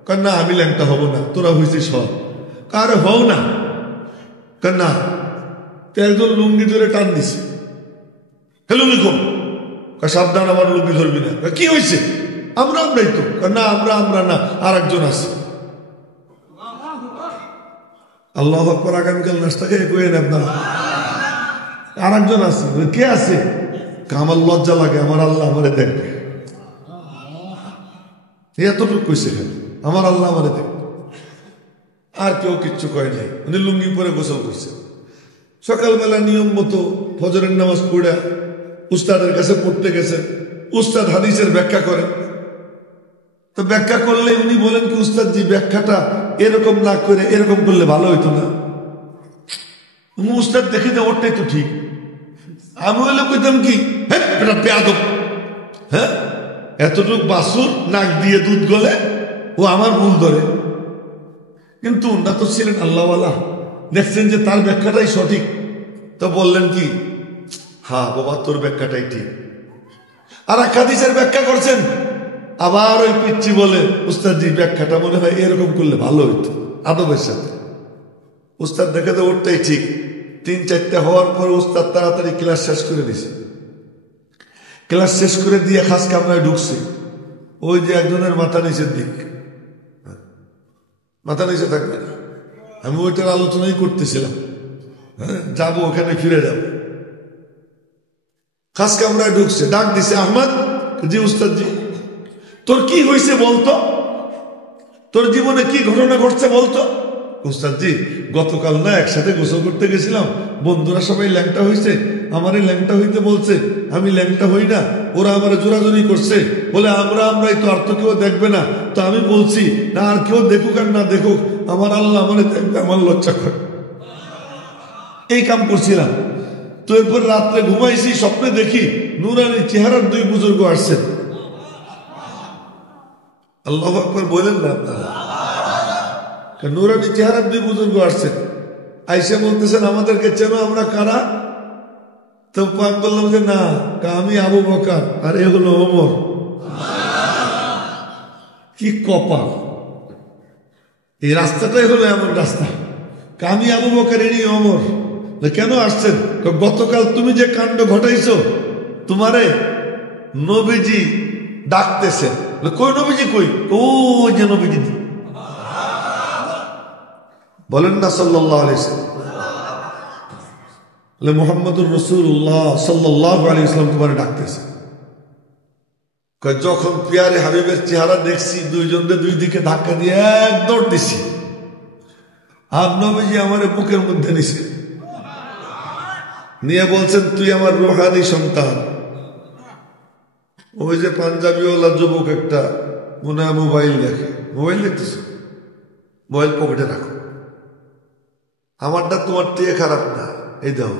কারণ না, আমি ল্যাংটা হব না, তোরা হয়েছিস সব, কার হও না। কারণ না, একজন লুঙ্গি ধরে টান দিছে, লুঙ্গি কম, সাবধান আমার লুঙ্গি ধরবি না। কি হয়েছে? আমরাই তো। না, আমরা না, আর একজন আছে। আল্লাহু আকবার, আগামীকাল নাস্তা খেয়ে কইেন আপনারা, আর একজন আছে। কে আছে? আমার লজ্জা লাগে, আমার আল্লাহ আমারে দেখবে, এতটুকু কইছে, আমার আল্লাহ আমারে দেখবে, আর কেউ কিচ্ছু কয় নাই। উনি লুঙ্গি পরে গোসল করছে। সকালবেলা নিয়ম মতো ফজরের নামাজ পড়ে উস্তাদের কাছে পড়তে গেছে। উস্তাদ হাদিসের ব্যাখ্যা করেন, তো ব্যাখ্যা করলে উনি বলেন কি, উস্তাদজি ব্যাখ্যাটা এরকম না করে এরকম করলে ভালো হইতো না। উস্তাদ দেখে যে ওরটাই তো ঠিক। আমি হইলে কইতাম কি, এটা বেয়াদব, হ্যাঁ, এতটুক বাসুর নাক দিয়ে দুধ গলে, ও আমার ভুল ধরে। কিন্তু উন্নত ছিলেন আল্লাহওয়ালা, দেখছেন যে তার ব্যাখ্যাটাই সঠিক, তো বললেন কি, হ্যাঁ বাবা, তোর ব্যাখ্যাটাই ঠিক। আর এক হাদিসের ব্যাখ্যা করছেন, আবার ওই পিচ্ছি বলে, উস্তাদজি ব্যাখ্যাটা মনে হয় এরকম করলে ভালো হইতো, আদবের সাথে। উস্তাদ দেখে তো ওরটাই ঠিক। 3-4টা হওয়ার পর উস্তাদ তাড়াতাড়ি ক্লাস শেষ করে দিছে। ক্লাস শেষ করে দিয়ে খাস কামরায় ঢুকছে। ওই যে একজনের মাথা নিচের দিক, মাথা নিচে থাকবে না, আমি ওইটার আলোচনাই করতেছিলাম, হ্যাঁ, যাবো ওখানে, ফিরে যাব। খাস কামরায় ঢুকছে, ডাক দিছে, আহমদ। জি উস্তাদজি। তোর কি হয়েছে বলতো, তোর জীবনে কি ঘটনা ঘটছে বলতো। উস্তাদজি, গতকাল না একসাথে গোসল করতে গেছিলাম, বন্ধুরা সবাই ল্যাংটা হয়েছে, আমারে ল্যাংটা হইতে বলছে, আমি ল্যাংটা হই না, ওরা আমার জোরাজোরি করছে, বলে আমরাই তো, আর তো কেউ দেখবে না। তো আমি বলছি না, আর কেউ দেখুক আর না দেখুক, আমার আল্লাহ আমারে দেখবে, আমার লজ্জা করে। এই কাম করছিলাম। তো এরপর রাত্রে ঘুমাইছি, স্বপ্নে দেখি নুরানি চেহারার 2 বুজুর্গ আসছেন। আল্লাহু আকবার বলেন না আপনারা, নুরানি চেহারার 2 বুজুর্গ আসছেন। আইসা বলতেছেন, আমাদেরকে চেনো, আমরা কারা? তো আমি বললাম যে না, আমি আবু বকর, আর এ হলো ওমর। কি কপাল, এই রাস্তাটাই হলো এমন রাস্তা। আমি আবু বকর, এনি ওমর। কেন আসছেন? গতকাল তুমি যে কাণ্ড ঘটাইছো, তোমারে নবীজি ডাকতেছে। কই নবীজি? কই? ও যে নবীজি, বলেন না সাল্লাল্লাহু আলাইহি ওয়াসাল্লাম, মুহাম্মদুর রাসূলুল্লাহ সাল্লাল্লাহু আলাইহি ওয়াসাল্লাম তোমারে ডাকতেছে। যখন পিয়ারে হাবিবের চেহারা দেখছি, 2 জনদের 2 দিকে ধাক্কা দিয়ে এক দৌড় দিছি। আর নবীজি আমার বুকের মধ্যে নিছে, নিয়ে বলছেন, তুই আমার রুহানি সন্তান। ওই যে পাঞ্জাবিওয়ালা যুবক একটা, মনে হয় মোবাইল দেখে, মোবাইল দেখতেছ, মোবাইল পকেটে রাখো, আমারটা তোমার থেকে খারাপ না, এই দাও।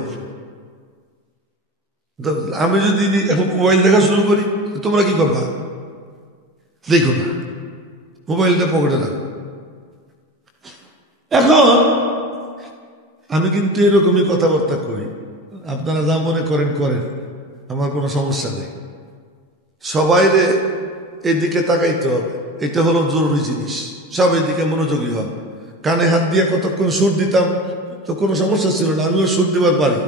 আমি যদি এখন মোবাইল দেখা শুরু করি, তোমরা কি করবা? দেখো না, মোবাইলটা পকেটে রাখো। এখন আমি কিন্তু এরকমই কথাবার্তা করি, আপনারা যা মনে করেন করেন, আমার কোনো সমস্যা নেই। সবাইরে এইদিকে তাকাইতে হবে, এটা হলো জরুরি জিনিস। সব এইদিকে মনোযোগী হবে। কানে হাত দিয়ে কতক্ষণ সুর দিতাম, তো কোনো সমস্যা ছিল না, আমিও সুর দিবার পারি,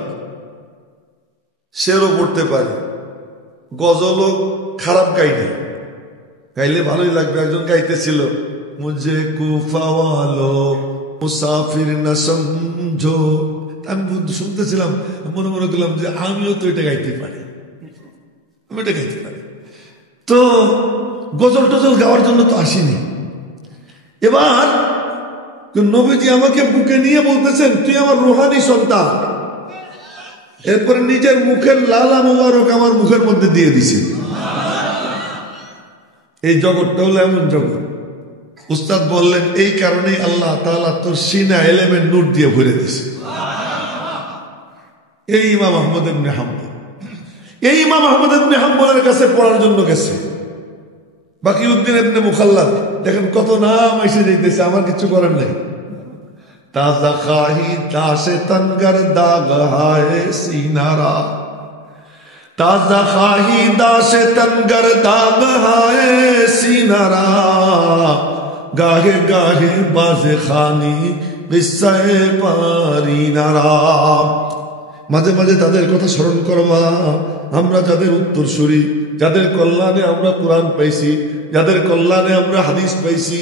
শেরও পড়তে পারি, গজলও খারাপ গাইনি, গাইলে ভালোই লাগবে। একজন গাইতেছিল, মুঝে কুফাওয়ালো মুসাফির না সমঝো। আমি শুনতেছিলাম, মনে মনে করলাম যে আমিও তো এটা গাইতে পারি, আমি এটা গাইতে পারি। তো গজল টজল গাওয়ার জন্য তো আসিনি। এবার নবীজি আমাকে বুকে নিয়ে বলতেছেন, তুই আমার রুহানি সন্তান। এরপরে নিজের মুখের লালা মুবারক আমার মুখের মধ্যে দিয়ে দিছে। এই জগৎটা হলো এমন জগৎ। উস্তাদ বললেন এই কারণেই আল্লাহ তাআলা তোর সিনা এলেমের নূর দিয়ে ভরে দিছে। এই ইমাম আহমদ ইবনে হাম্বল, এই ইমাম আহমদ ইবনে হাম্বলের কাছে পড়ার জন্য গেছে বাকিউদ্দিন ইবনে মুখাল্লাদ। দেখেন কত নাম এসে যাইতেছে, আমার কিছু করার নাই। তাজা খাহি দাসে তনগর দাগ হায় সিনারা, তাজা খাহি দাসে তনগর দাগ হায় সিনারা, গাহে গাহে বাজে খানি বিসায়ে পারিনারা। মাঝে মাঝে তাদের কথা স্মরণ করবা, আমরা যাদের উত্তরসূরি, যাদের কল্যাণে আমরা কোরআন পাইছি, যাদের কল্যাণে আমরা হাদিস পাইছি,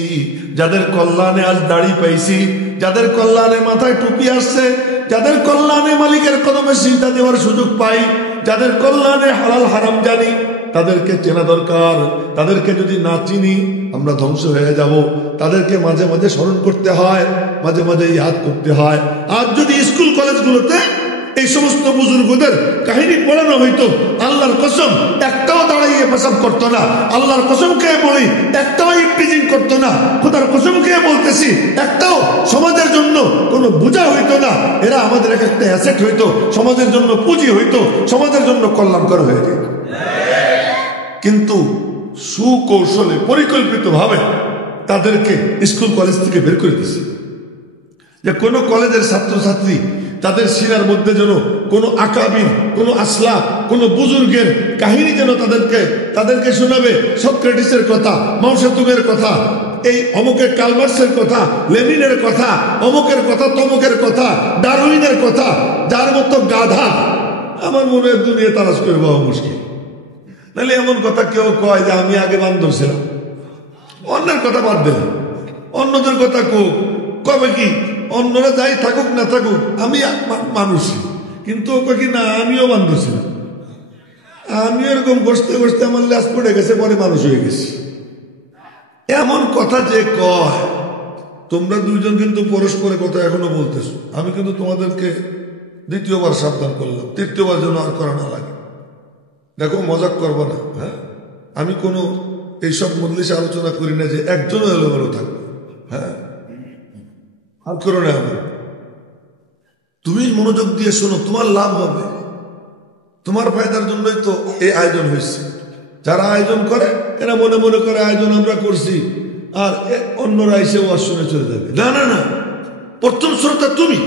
যাদের কল্যাণে আজ দাড়ি পাইছি, যাদের কল্যাণে মাথায় টুপি আসছে, যাদের কল্যাণে মালিকের কদমে সিজদা দেওয়ার সুযোগ পাই, যাদের কল্যাণে হালাল হারাম জানি, তাদেরকে চেনা দরকার। তাদেরকে যদি না চিনি আমরা ধ্বংস হয়ে যাব। তাদেরকে মাঝে মাঝে স্মরণ করতে হয়, মাঝে মাঝে ইয়াদ করতে হয়। আজ যদি স্কুল কলেজগুলোতে এই সমস্ত বুজুর্গদের কাহিনী পড়ানো হইতো, আল্লাহর কসম একটাও দাঁড়াইয়ে পেশাব করতো না। আল্লাহর কসম খেয়ে বলি একটাও ইফটিজিং করতো না। খোদার কসম খেয়ে বলতেছি একটাও সমাজের জন্য কোনো বোঝা হইতো না। এরা আমাদের এক একটা অ্যাসেট হইতো, সমাজের জন্য পুঁজি হইতো, সমাজের জন্য কল্যাণকর হয়ে যেত। কিন্তু সুকৌশলে পরিকল্পিতভাবে তাদেরকে স্কুল কলেজ থেকে বের করে দিচ্ছে, যে কোনো কলেজের ছাত্রছাত্রী তাদের সিনার মধ্যে যেন কোনো আকাবির, কোনো আসলাফ, কোনো বুজুর্গের কাহিনী যেন তাদেরকে শোনাবে। সক্রেটিসের কথা, মাও সেতুংয়ের কথা, এই অমুকের কালমার্সের কথা, লেনিনের কথা, অমুকের কথা, তমুকের কথা, ডারউইনের কথা। যার মতো গাধা আমার মনে হয় দুনিয়া তালাশ করে পাওয়া মুশকিল। নাহলে এমন কথা কেউ কয় যে আমি আগে বান্দর ছিলাম, অন্যের কথা বাদ দিলাম, অন্যদের কথা কবে কি অন্যরা যাই থাকুক না থাকুক আমি মানুষ। কিন্তু ওকে কি না আমিও বান্দর ছিলাম, আমি এরকম বসতে বসতে আমার ল্যাস পড়ে গেছে, পরে মানুষ হয়ে গেছি। এমন কথা যে কয়, তোমরা দুইজন কিন্তু পরস্পরের কথা এখনো বলতেছো। আমি কিন্তু তোমাদেরকে দ্বিতীয়বার সাবধান করলাম, তৃতীয়বার যেন আর করা না লাগে। দেখো মজাক করবো না, হ্যাঁ? আমি কোনো এইসব মজলিসে আলোচনা করি না যে একজনও এলোমেলো থাকবে, হ্যাঁ? আর করো না। তুমি মনোযোগ দিয়ে শোনো, তোমার লাভ হবে, তোমার ফায়দার জন্যই তো এই আয়োজন হয়েছে। যারা আয়োজন করে এরা মনে মনে করে আয়োজন আমরা করছি আর অন্যরা এসে ওয়াজ শুনে চলে যাবে। না না না, প্রথম শ্রোতা তুমি,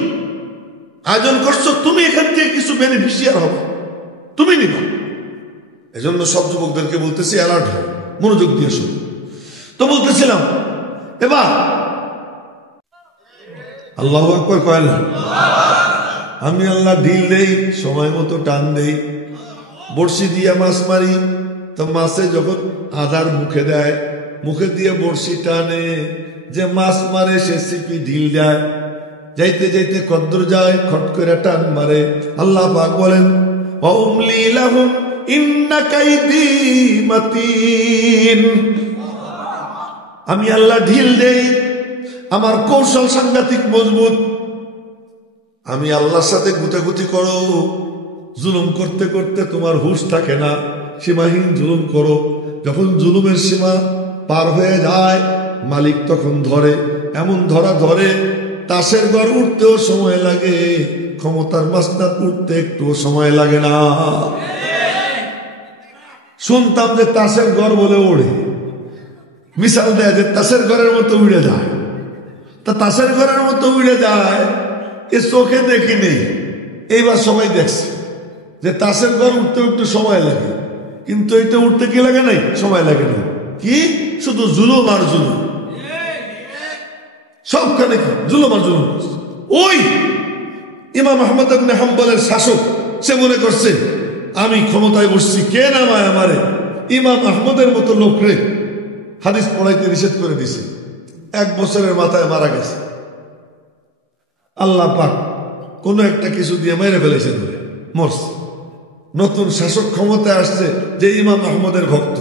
আয়োজন করছো তুমি, এখান থেকে কিছু বেনিফিশিয়ার হবে, তুমি নিবা। এজন্য সব যুবকদেরকে বলতেছি অ্যালার্ট হয়, মনোযোগ দিয়ে শোনো। তো বলতেছিলাম এবার আল্লাহু আকবার কয় না? আমি আল্লাহ ঢিল দেই, সময় মতো টান দেই, বড়শি দিয়ে মাছ মারি। তো মাছে যখন আধার মুখে দেয়, মুখে দিয়ে বড়শি টানে, যে মাছ মারে সে সিপি ঢিল দেয়, যাইতে যাইতে কদ্দুর যায়, খট করে টান মারে। আল্লাহ পাক বলেন ওয়াউমলি লাহুম ইন্না কাইদি মাতিন। আমি আল্লাহ ঢিল দেই, আমার কৌশল সাংঘাতিক মজবুত। আমি আল্লাহর সাথে গুতাগুতি করো, জুলুম করতে করতে তোমার হুঁশ থাকে না, সীমাহীন জুলুম করো। যখন জুলুমের সীমা পার হয়ে যায় মালিক তখন ধরে, এমন ধরে তাসের ঘর উঠতেও সময় লাগে, ক্ষমতার মাসনাদ উঠতে একটু সময় লাগে না। শুনতাম যে তাসের ঘর বলে ওড়ে, মিশাল দেয় যে তাসের ঘরের মতো উড়ে যায়। তা তাসের ঘরের মতো উড়ে যায় এ চোখে দেখি নেই, এইবার সবাই দেখছে যে তাসের ঘর উঠতে একটু সময় লাগে, কিন্তু এটা উঠতে কি লাগে নাই, সময় লাগে না। কি শুধু জুলুম আর জুলুম, সবখানে কি জুলুম আর জুলুম। ওই ইমাম আহমদ ইবনে হাম্বলের শাসক, সে মনে করছে আমি ক্ষমতায় বসছি, কে নামায় আমারে। ইমাম আহমদের মতো লোকরে হাদিস পড়াইতে নিষেধ করে দিছে, 1 বছরের মাথায় মারা গেছে। আল্লাহ পাক কোন একটা কিছু দিয়ে মেরে ফেলেছে, ধরে মরছে। নতুন শাসক ক্ষমতায় আসছে যে ইমাম আহমদের ভক্ত।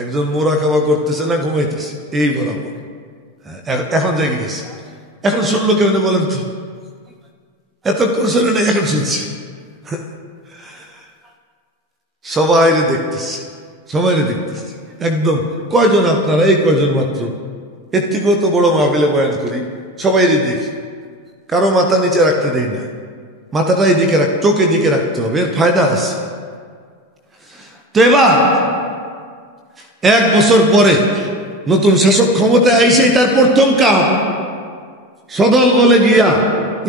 একজন মোরাকাবা করতেছে না ঘুমাইতেছে, এই বরাবর এখন জেগে গেছে। এখন শুনলো কেমন বলেন তো? এতক্ষণ শুনে না, এখন শুনছি। সবাই দেখতেছে, সবাই দেখতেছে। একদম কয়জন আপনারা? এই কয়জন মাত্র। এর থেকেও তো বড় মাহফিলে বয়ান করি, সবাই দেখি। কারো মাথা নিচে রাখতে দেই না, মাথাটা এদিকে চোখ এদিকে রাখতে হবে, এর ফায়দা আছে। তো এবার 1 বছর পরে নতুন শাসক ক্ষমতায় আইসেই তার প্রথম কাজ সদল বলে গিয়া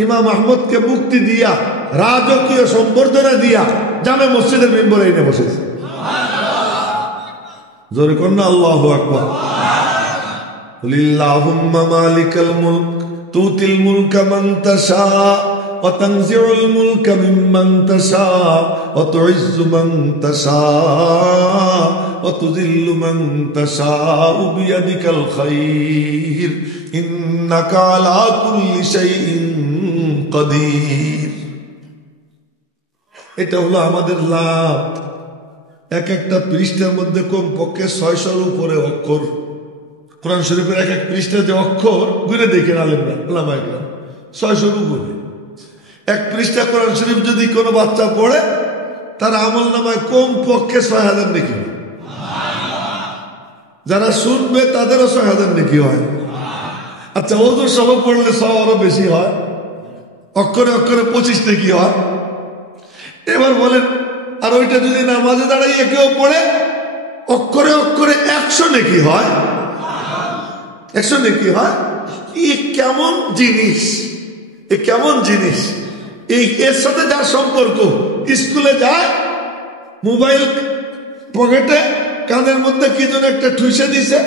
ইমাম আহমদকে মুক্তি দিয়া রাজকীয় সম্বর্ধনা দিয়া জামে মসজিদের মেম্বরে এনে বসেছে। জোরে কন্যা আল্লাহু আকবার। লিল্লাহুম্মা মালিকাল মুলক তুতিল মুলকা মান তাশা ওয়া তানজিউল মুলকা মিম্মান তাশা ওয়া তুইজ্জু মান তাশা ওয়া তুযিল্লু মান তাশা বিয়াদিকাল খায়র ইন্নাকা আলা কুল্লি শাইইন কাদির। এটা হলো আমাদের লাভ। এক একটা পৃষ্ঠার মধ্যে কমপক্ষে 600-র উপরে অক্ষর। কোরআন শরীফের এক এক পৃষ্ঠা যে অক্ষর ঘুরে দেখেন আলেমরা, ওলামায়ে কেরাম, 600-র উপরে। এক পৃষ্ঠা কোরআন শরীফ যদি কোনো বাচ্চা পড়ে, তার আমল নামায় কমপক্ষে 6000 নেকি হয়। যারা শুনবে তাদেরও 6000 নেকি হয়। আচ্ছা, ওযুর সহ পড়লে 100 আরো বেশি হয়, অক্ষরে অক্ষরে 25 নেকি হয়। এবার বলেন, আর ওইটা যদি নামাজে দাঁড়াইয়ে কেউ পড়ে, অক্ষরে অক্ষরে 100 নেকি হয়, 100 নেকি হয়। এ কেমন জিনিস, এ কেমন জিনিস! এর সাথে যার সম্পর্ক, স্কুলে যায়, মোবাইল পকেটে, কানের মধ্যে কি যেন একটা ঠুসে দিছে,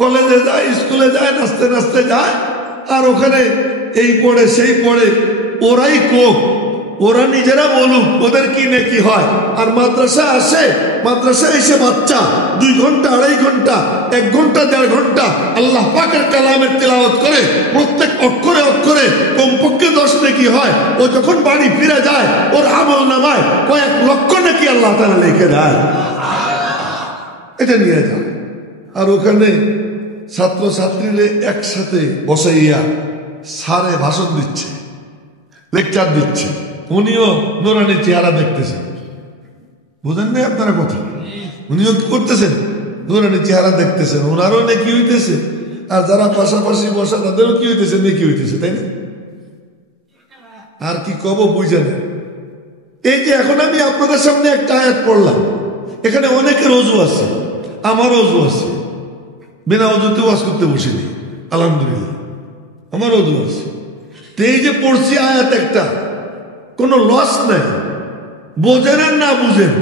কলেজে যায়, স্কুলে যায়, নাচতে নাচতে যায়, আর ওখানে এই পড়ে সেই পড়ে। ওরাই কোক, ওরা নিজেরা বলুক ওদের কি নেকি হয়। আর মাদ্রাসা আসে, মাদ্রাসা এসে বাচ্চা 2 ঘন্টা 2.5 ঘন্টা 1 ঘন্টা 1.5 ঘন্টা আল্লাহ পাকের কালামের তিলাওয়াত করে, প্রত্যেক অক্ষরে অক্ষরে কমপক্ষে 10 নেকি হয়। ও যখন বাড়ি ফিরে যায়, ওর আমল নামায় কয়েক লক্ষ নেকি আল্লাহ তাআলা লিখে দেয়। এটা নিয়ে যায়। আর ওখানে ছাত্র ছাত্রীরা একসাথে বসাইয়া স্যারে ভাষণ দিচ্ছে, লেকচার দিচ্ছে, উনিও নুরানি চেহারা দেখতেছেন। বুঝেন না আপনারা কথা? উনিও কি করতেছেন? নুরানি চেহারা দেখতেছেন, ওনারও নেকি হইতেছে, আর যারা পাশাপাশি বসা তাদেরও কি হইতেছে, নেকি হইতেছে, তাই না? আর কি কব বুঝেন? এই যে এখন আমি আপনাদের সামনে একটা আয়াত পড়লাম, এখানে অনেকের ওযু আছে, আমার ওযু আছে, বিনা ওযুতে ওয়াজ করতে বসিনি, আলহামদুলিল্লাহ আমার ওযু আছে। তো এই যে পড়ছি আয়াত একটা, কোন লস নাই, বোঝেন আর না বুঝেন।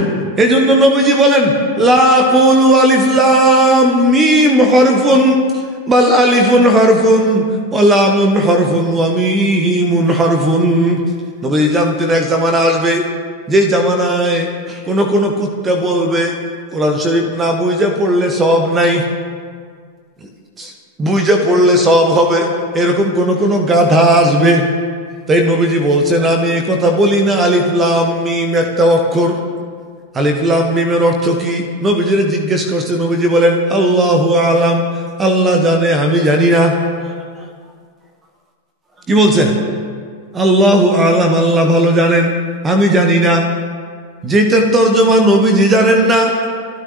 এই জন্য নবীজি বলেন, লা কুলু আলিফ লাম মিম হরফুন বাল আলিফুন হরফুন ওয়া লামুন হরফুন ওয়া মিমুন হরফুন। নবীজি জানতেন এক জামানা আসবে, যে জামানায় কোন কোন কুত্তা বলবে কোরআন শরীফ না বুঝে পড়লে সওয়াব নাই, বুঝে পড়লে সওয়াব হবে, এরকম কোন কোন গাধা আসবে। তাই নবীজি বলছেন, আমি এই কথা বলি না, আলিফ লাম মিম একটা অক্ষর। আলিফ লাম মিমের অর্থ কি? নবীজির জিজ্ঞেস করছে, নবীজি বলেন, আল্লাহু আলাম, আল্লাহ জানে, আমি জানি না। কি বলছেন? আল্লাহু আলাম, আল্লাহ ভালো জানেন, আমি জানি না। যেটার তর্জমা নবীজি জানেন না,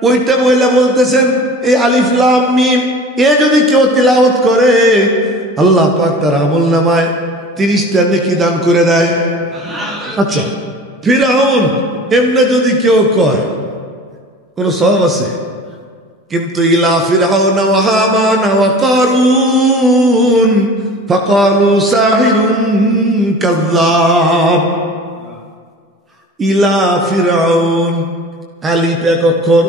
ওইটা মহিলা বলতেছেন, এই আলিফ লাম মিম এ যদি কেউ তিলাওয়াত করে, আল্লাহ পাক তার আমল নামায় 30টা নেকি দান করে দেয়। আচ্ছা, ফিরআউন এমনি যদি কেউ কয়, কোন সওয়াব আছে? কিন্তু ইলা ফিরআউন ওয়া হামান ওয়া কারুন ফাকালু সাহিরুন কাযযাব। ইলা ফিরআউন, আলিফ 1 অক্ষর,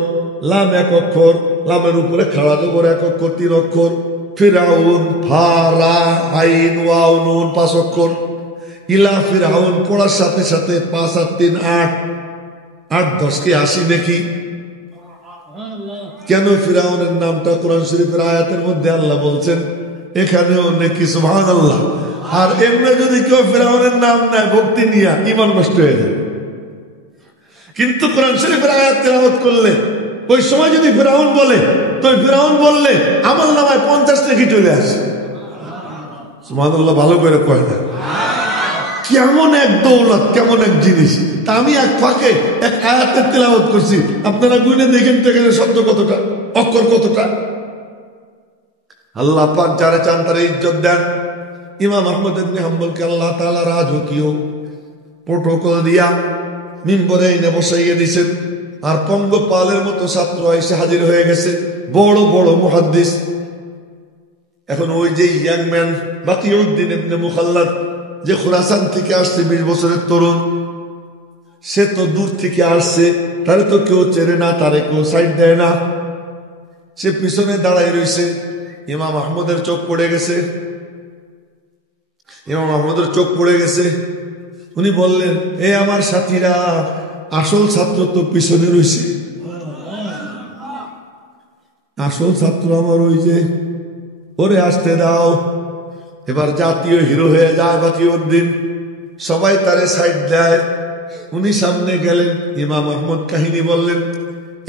লাম 1 অক্ষর, লামের উপরে খাড়া জবর 1 অক্ষর 3 অক্ষর। ফিরআউন, ফা রা আইন ওয়াও নুন 5 অক্ষর। ইলা ফিরআউন পড়ার সাথে সাথে 5 আর 3 8, 8 10 কে 80 নাকি? কেন ফিরআউনের নামটা কোরআন শরীফের আয়াতের মধ্যে আল্লাহ বলছেন, এখানেও নাকি? সুবহানাল্লাহ। আর এমনি যদি কেউ ফিরআউনের নাম নেয় ভক্তি নিয়ে, ঈমান নষ্ট হয়ে যায়। কিন্তু কোরআন শরীফের আয়াত তেলাওয়াত করলে, ওই সময় যদি ফিরআউন বলে, তো ফিরআউন বললে আমল নামায় 50 নেকি চলে আসে। সুবহানাল্লাহ ভালো করে কয় না। কেমন এক দৌলত, কেমন এক জিনিস। তা আমি এক ফাঁকে এক আয়াতের তিলাওয়াত করছি, আপনারা গুনে দেখেন তো এখানে শব্দ কতটা, অক্ষর কতটা। আল্লাহ পাক যারা চান তারা ইজ্জত দেন। ইমাম আহমদ ইবনে হাম্বলকে আল্লাহ তাআলা রাজকীয় প্রোটোকল দিয়া মিম্বরে এনে বসাইয়ে দিয়েছেন। আর পঙ্গপালের মতো ছাত্র এসে হাজির হয়ে গেছে, বড় বড় মুহাদ্দিস। এখন ওই যে ইয়াং ম্যান বাকিউদ্দিন ইবনে মুখাল্লাদ, যে খুরাসান থেকে আসছে, 20 বছরের তরুণ, সে তো দূর থেকে আসছে, তারে তো কেউ চেনে না, তারে কেউ সাইড দেয় না। সে পিছনে দাঁড়ায় রয়েছে। ইমাম আহমদের চোখ পড়ে গেছে, ইমাম আহমদের চোখ পড়ে গেছে। উনি বললেন, এ আমার সাথীরা, আসল ছাত্র তো পিছনে রয়েছে, আসল ছাত্র আমার ওই যে, ওরে আসতে দাও। এবার জাতীয় হিরো হয়ে যায় বাকিউদ্দিন, সবাই তারে সাইড দেয়। উনি সামনে গেলেন, ইমাম আহমদ কাহিনী বললেন,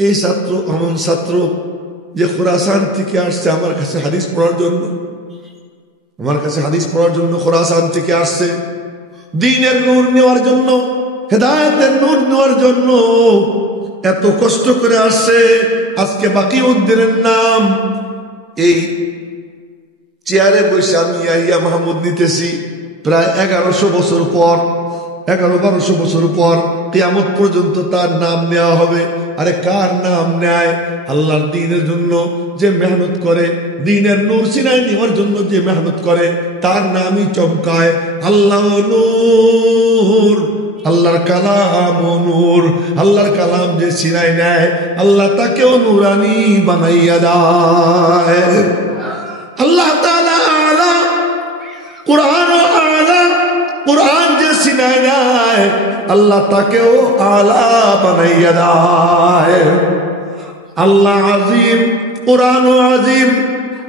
এই ছাত্র এমন ছাত্র যে খুরাসান থেকে আসছে আমার কাছে হাদিস পড়ার জন্য, আমার কাছে হাদিস পড়ার জন্য খুরাসান থেকে আসছে, দ্বীনের নূর নেওয়ার জন্য, হেদায়েতের নূর নেওয়ার জন্য এত কষ্ট করে আসছে। আজকে বাকিউদ্দিনের নাম এই চেয়ারে বসে আমি ইয়াহিয়া মাহমুদ নিতেছি। প্রায় 1100 বছর পর, 1100-1200 বছর পর কিয়ামত পর্যন্ত তার নাম নেওয়া হবে। আরে কার নাম নেয়? আল্লাহর দ্বীনের জন্য যে মেহনত করে, দ্বীনের নূর সিনাই নেওয়ার জন্য যে মেহনত করে, তার নামই চমকায়। আল্লাহ নূর, আল্লাহর কালাম ও নূর। আল্লাহর কালাম যে সিনাই নেয়, আল্লাহ তাকেও নূরানি বানাইয়া দেয়। আল্লাহ তাআলা আলা, কুরআন আলা, কুরআন যে সিনায় নেয়, আল্লাহ তাকেও আলা বানাইয়া দেয়। আল্লাহ আজিম, কুরআন আজিম,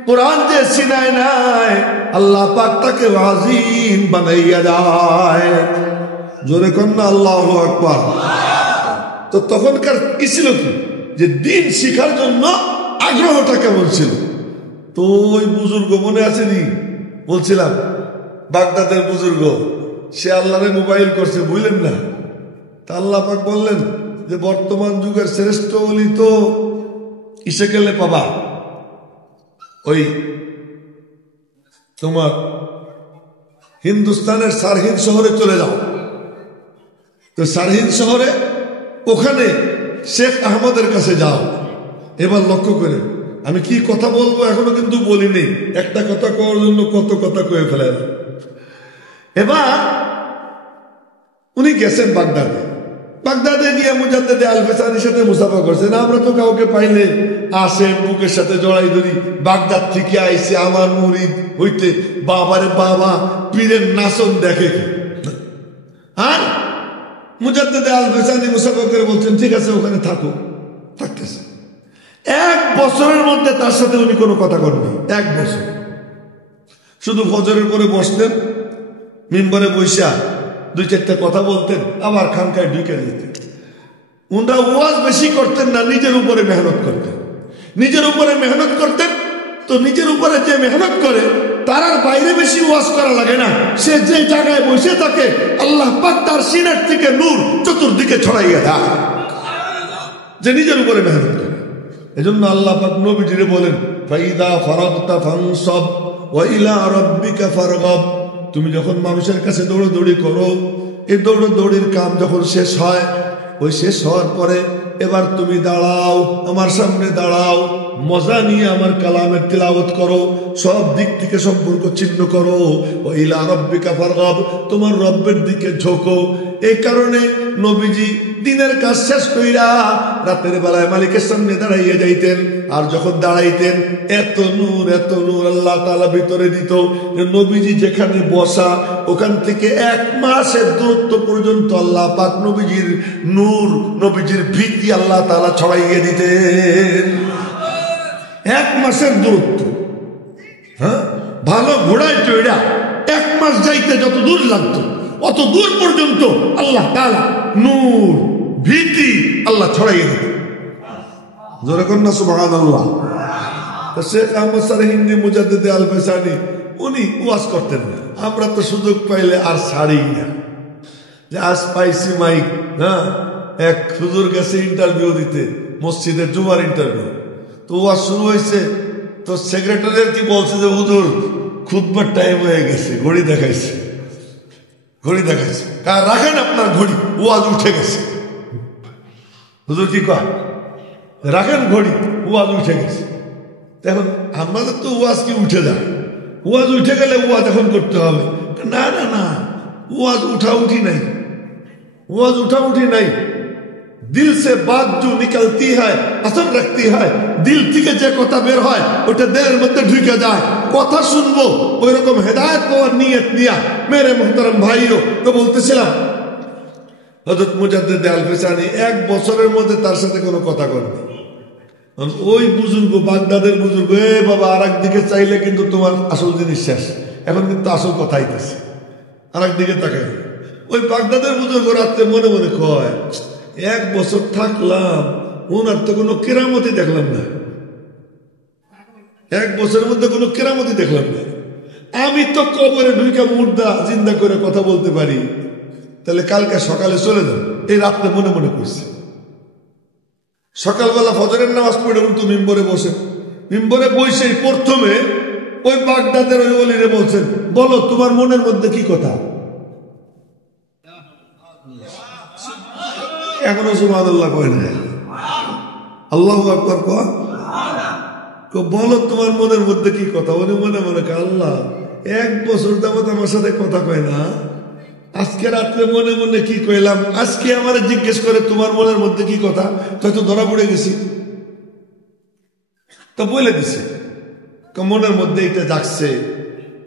কুরআন যে সিনায় নেয়, আল্লাহ পাক তাকে আজিম বানাইয়া দেয়। জোরে কন্যা আল্লাহু আকবার। তো তখনকার কি ছিল কি, যে দিন শিখার জন্য আগ্রহটা কেমন ছিল? তো ওই বুজুর্গ মনে আছে নি, বলছিলাম বাগদাদের বুজুর্গ, সে আল্লাহরে মোবাইল করছে, বুঝলেন না? তা আল্লাহ পাক বললেন যে বর্তমান যুগের শ্রেষ্ঠ ওলি তো ইসে গেলে পাবা, ওই তোমার হিন্দুস্তানের সারহিন্দ শহরে চলে যাও। তো সারহিন্দ শহরে ওখানে শেখ আহমদের কাছে যাও। এবার লক্ষ্য করে, আমি কি কথা বলবো এখনো কিন্তু বলিনি, একটা কথা কওয়ার জন্য কত কথা কয়ে ফেলেন। এবার উনি গেছেন বাগদাদে। বাগদাদে গিয়ে মুজাদ্দেদে আল ফেসানির সাথে মুসাফা করছেন। আমরা তো কাউকে পাইলে আসে বুকের সাথে জড়াই ধরি, বাগদাদ থেকে আইসে আমার মুরিদ হইতে, বাবারে বাবা, পীরের নাচন দেখে কি। আর মুজাদ্দেদে আল ফেসানি মুসাফা করে বলছেন, ঠিক আছে ওখানে থাকো। থাকতেছে 1 বছরের মধ্যে তার সাথে উনি কোনো কথা বলেননি। 1 বছর শুধু ফজরের পরে বসতেন, মিম্বরে বৈশা 2-4টা কথা বলতেন, আবার খানকায় ঢুকে যেতেন। উনরা ওয়াজ বেশি করতেন না, নিজের উপরে মেহনত করতেন। নিজের উপরে মেহনত করতেন, তো নিজের উপরে যে মেহনত করে তার আর বাইরে বেশি ওয়াজ করা লাগে না। সে যে জায়গায় বসে থাকে, আল্লাহ পাক তার সিনার থেকে নূর চতুর্দিকে ছড়াইয়া দেয়, যে নিজের উপরে মেহনত করে। এজন্য আল্লাহ পাক নবীজিরে বলেন, ফাইদা ফারাগতা ফানসাব ওয়া ইলা রাব্বিকা ফারগাব। তুমি যখন মানুষের কাছে দৌড়দৌড়ি করো, এই দৌড়দৌড়ির কাম যখন শেষ হয়, ওই শেষ হওয়ার পরে এবার তুমি দাঁড়াও, আমার সামনে দাঁড়াও, মজা নিয়ে আমার কালামের তিলাওয়াত করো, সব দিক থেকে সম্পর্ক ছিন্ন করো। ওয়া ইলা রাব্বিকা ফারগাব, তোমার রব্বের দিকে ঝোঁকো। এই কারণে নবীজি দিনের কাজ শেষ কইরা রাতের বেলায় মালিকের সামনে দাঁড়াইয়া যাইতেন। আর যখন দাঁড়াইতেন, এত নূর আল্লাহ তাআলা ভিতরে দিত যে নবীজি যেখানে বসা, ওখান থেকে 1 মাসের দূরত্ব পর্যন্ত আল্লাহ পাক নবীজির নূর, নবীজির ভীতি আল্লাহ তাআলা ছড়াইয়ে দিতেন। 1 মাসের দূরত্ব। হ্যাঁ, ভালো ঘোড়ায় চড়া 1 মাস যাইতে যত দূর লাগতো, অত দূর পর্যন্ত আল্লাহ তাআলা নূর, ভীতি আল্লাহ ছড়াইয়ে দিতেন। জোরে কন্যা সুবহানাল্লাহ। শেখ আহমদ সারহিন্দি মুজাদ্দিদে আল ফেসানি উনি ওয়াজ করতেন না। আমরা তো সুযোগ পাইলে আর ছাড়ি না, যে আজ পাইছি মাইক। হ্যাঁ, এক হুজুর গেছে ইন্টারভিউ দিতে, মসজিদের জুমার ইন্টারভিউ। তো ওয়াজ শুরু হয়েছে, তো সেক্রেটারি কি বলছে যে হুজুর খুতবার টাইম হয়ে গেছে, ঘড়ি দেখাইছে। রাখেন আপনার ঘড়ি, ওয়াজ উঠে গেছে। হুজুর কি কয়, রাখেন ঘড়ি, ওয়াজ উঠে গেছে। এখন আমাদের তো ওয়াজ কি উঠে যায়, ওয়াজ উঠে গেলে ওয়াজ এখন করতে হবে। না না না, ওয়াজ উঠাউঠি নাই। দিল সে বাত जो निकलती है असर रखती है। দিল থেকে যে কথা বের হয় ওটা দিলের মধ্যে ঢুকে যায়। কথা শুনবো ওই রকম হেদায়েত পাওয়ার নিয়ত নিয়া মেরে মুহতারাম ভাইও তো বলতেছিলাম, হযরত মুজাদ্দিদ আল-ফিসানি 1 বছরের মধ্যে তার সাথে কোনো কথা করবে। ওই বুজুর্গ, বাগদাদের বুজুর্গ, বাবা আর একদিকে চাইলে কিন্তু তোমার আসল জিনিস শেষ। এখন কিন্তু আসল কথা আইতেছে, আর একদিকে তাকাই। ওই বাগদাদের বুজুর্গ রাত্রে মনে মনে কয়, 1 বছর থাকলাম, ওনার তো কোনো কেরামতি দেখলাম না। 1 বছরের মধ্যে কোনো কেরামতি দেখলাম না। আমি তো কবরে ঢুকে মুর্দা জিন্দা করে কথা বলতে পারি, তাহলে কালকে সকালে চলে যান। এই রাত্রে মনে মনে কইছে। সকালবেলা ফজরের নামাজ পড়ে তো মিম্বরে বসে প্রথমে ওই বাগদাদের ওই ওলিরে বলছেন, বলো তোমার মনের মধ্যে কি কথা। এখনো সুবহানাল্লাহ কয় না, আল্লাহু আকবার কয়। বলো তোমার মনের মধ্যে কি কথা। উনি মনে মনে কয়, আল্লাহ 1 বছর যাবত আমার সাথে কথা কয় না, আজকে রাত্রে মনে মনে কি কইলাম, আজকে আমার জিজ্ঞেস করে তোমার মনের মধ্যে কি কথা, তাই তো ধরা পড়ে গেছি। তো বলে দিছে মনের মধ্যে এটা জাগছে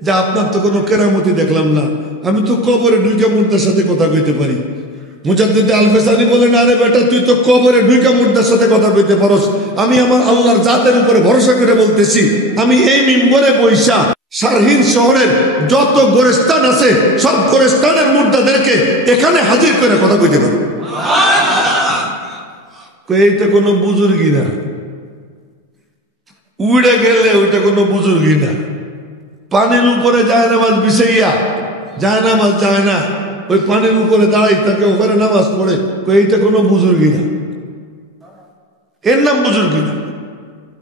যে আপনার তো কোনো কেরামতি দেখলাম না, আমি তো কবরে ঢুকে মুর্দার সাথে কথা কইতে পারি। মুজাদ্দিদ আল-ফিসানি বলেন, আরে বেটা তুই তো কবরে ঢুকে মুর্দার সাথে কথা কইতে পারস, আমি আমার আল্লাহর জাতের উপরে ভরসা করে বলতেছি, আমি এই মিম্বরে বৈশা শারহিন শহরের যত গোরস্তান আছে সব গোরস্তানের মুর্দাদেরকে এখানে হাজির করে কথা কইতে পারি। এইটা কোনো বুজুর্গি না, উড়ে গেলে ওইটা কোনো বুজুর্গি না। পানির উপরে যায় নামাজ বিছাইয়া, যায় নামাজ যায় না, ওই পানির উপরে দাঁড়াই থাকে, ওখানে নামাজ পড়ে, এইটা কোনো বুজুর্গি না, এর নাম বুজুর্গি না।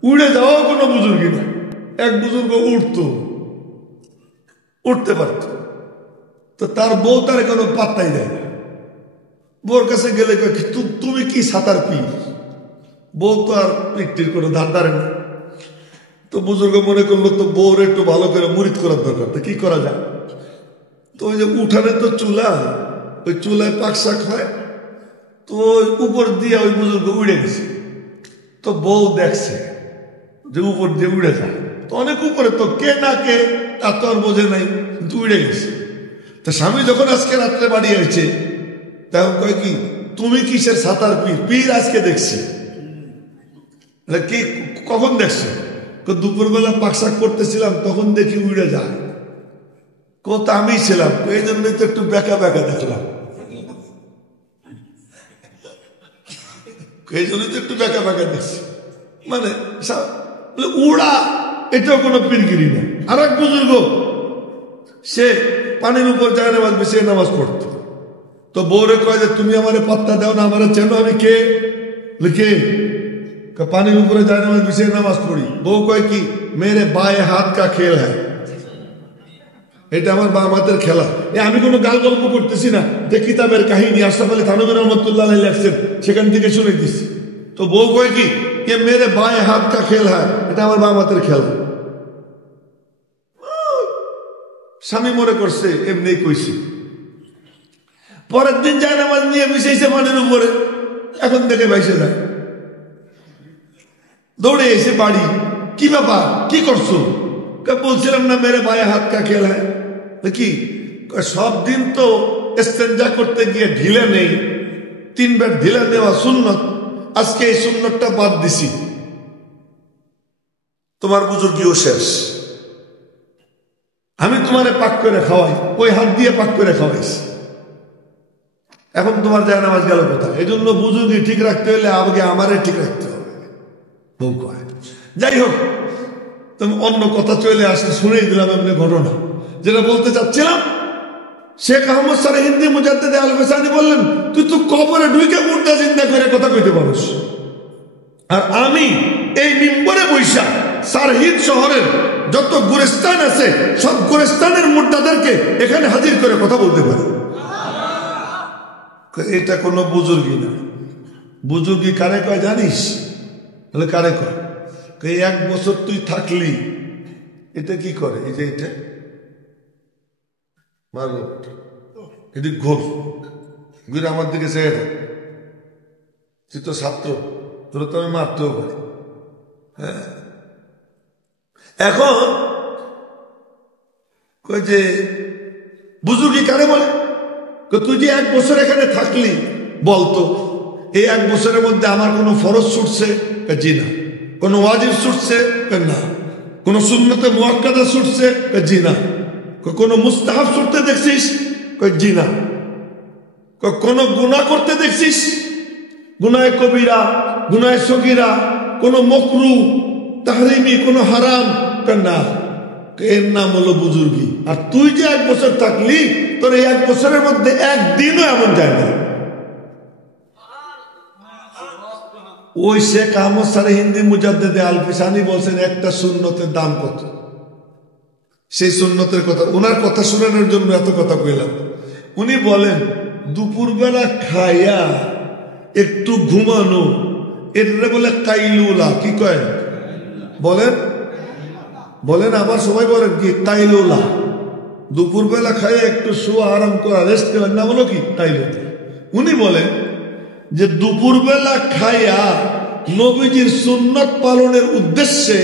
উড়ে যাওয়াও কোনো বুজুর্গি না। এক বুজুর্গ উঠতে পারত, তো তার বউ তার কোনো পাত্তাই দেয় না। বউর কাছে গেলে তুমি কি সাঁতার পি, বউ তো আর পিঠটির কোনো ধার ধারে না। তো বুজুর্গ মনে করলো তো বউর একটু ভালো করে মুরিদ করার দরকার, তো কি করা যায়। তো ওই যে উঠানে তো চুলা, ওই চুলায় পাক শাক হয়, তো ওই উপর দিয়ে ওই বুজুর্গ উড়ে গেছে। তো বউ দেখছে যে উপর দিয়ে উড়ে যায়, তো অনেক উপরে, তো কে না কে তা তো আর বোঝে নাই, কিন্তু উড়ে গেছে। তো স্বামী যখন আজকে রাত্রে বাড়ি আসছে, তখন কয় কি তুমি কিসের সাঁতার পীর আজকে দেখছি। কি কখন দেখছো? দুপুরবেলা পাকশাক করতেছিলাম, তখন দেখি উড়ে যায়। কত আমি ছিলাম, এই জন্যই তো একটু বেঁকা দেখলাম, এই জন্যই তো একটু বেঁকা দেখছি। মানে উড়া এটাও কোনো পীরগিরি না। আর এক বুজুর্গ, সে পানির উপর যায় নামাজ বিছিয়ে নামাজ পড়তো। তো বউরে কয় যে তুমি আমারে পাত্তা দাও না, আমারে চেনো আমি কে? লিখে পানির উপরে যায় নামাজ বিছিয়ে নামাজ পড়ি। বউ কয় কি মেরে বায়ে হাত কা খেল হ্যাঁ, এটা আমার বাম হাতের খেলা। আমি কোনো গাল গল্প করতেছি না, যে কিতাবের কাহিনী আশরাফ আলী থানভী রহমতুল্লাহ আলাইহি লেখছেন, সেখান থেকে শুনে দিচ্ছি। তো বউ কয় কি মেরে বায়ে হাত কা খেল হ্যাঁ, এটা আমার বাম হাতের খেলা। স্বামী মনে করছে এমনি কইছি। পরের দিন যায় নামাজ নিয়ে বিছাইছে পানির উপরে, এখন দেখে ভাইসে যায়, দৌড়ে এসে বাড়ি, কি ব্যাপার কি করছো? বলছিলাম না মেরে বায়ে হাত কা খেল হ্যাঁ। কি সব দিন তো ইস্তেঞ্জা করতে গিয়ে ঢিলে নেই, 3 বার ঢিলে নেওয়া সুন্নত, আজকে এই সুন্নতটা বাদ দিছি, তোমার বুজুর্গিও শেষ। আমি তোমারে পাক করে খাওয়াই, ওই হাত দিয়ে পাক করে খাওয়াইছি, এখন তোমার যায় নামাজ গেল কোথায়? এই জন্য বুজুর্গি ঠিক রাখতে হলে আগে আমারে ঠিক রাখতে হবে। বউ কয় যাই হোক, তো তুমি অন্য কথা চলে আসলে শুনেই দিলাম এমনি ঘটনা। যেটা বলতে চাচ্ছিলাম, শেখ আহমদ সালেহ হিন্দি মুজাদ্দিদ আল ফেসানি বললেন, তুই তো কবরে ঢুকে মুর্দা জিন্দা করে কথা কইতে পারিস, আর আমি এই মিম্বরে বৈশা সারহিদ শহরের যত গোরস্তান আছে সব গোরস্তানের মুর্দাদেরকে এখানে হাজির করে কথা বলতে পারি। এটা কোনো বুজুর্গি না। বুজুর্গি কারে কয় জানিস? বলে কারে কয়? এই 1 বছর তুই থাকলি, এটা কি করে, এই যে এটা মারো, এটি ঘোর ঘুরে আমার দিকে চেয়ে দেয়, তুই তো ছাত্র, তোরা তো আমি মারতেও পারি। হ্যাঁ, এখন কই যে বুজুর্গি কারে বলে? তুই যে 1 বছর এখানে থাকলি, বলতো এই 1 বছরের মধ্যে আমার কোনো ফরজ ছুটছে? জি না। কোনো ওয়াজিব ছুটছে? না। কোনো সুন্নতে মুআক্কাদা ছুটছে? জি না। কোনো মুস্তাহাব ছুটতে দেখছিস? জি না। কোনো গুনাহ করতে দেখছিস? গুনাহে কবিরা, গুনাহে সগীরা, কোনো মাকরুহ তাহরিমি, কোনো হারাম? না। এর নাম হলো বুজুর্গি। আর তুই যে 1 বছর থাকলি, তোর এই 1 বছরের মধ্যে একদিনও এমন যায় না। ওই শেখ আহমদ সালেহ হিন্দি মুজাদ্দিদ আল ফেসানি বলছেন একটা সুন্নতের দাম কত। সেই সুন্নতের কথা, ওনার কথা শোনানোর জন্য এত কথা কইলাম। উনি বলেন দুপুরবেলা খাইয়া একটু ঘুমানো, এটা বলে কাইলুলা। কি কয় বলেন? বলেন আবার সবাই বলেন কি? কাইলুলা। দুপুরবেলা খাইয়া একটু শোয়া, আরাম করা, রেস্ট করার নাম হলো কি? কাইলুলা। উনি বলেন যে দুপুরবেলা খাইয়া নবীজির সুন্নত পালনের উদ্দেশ্যে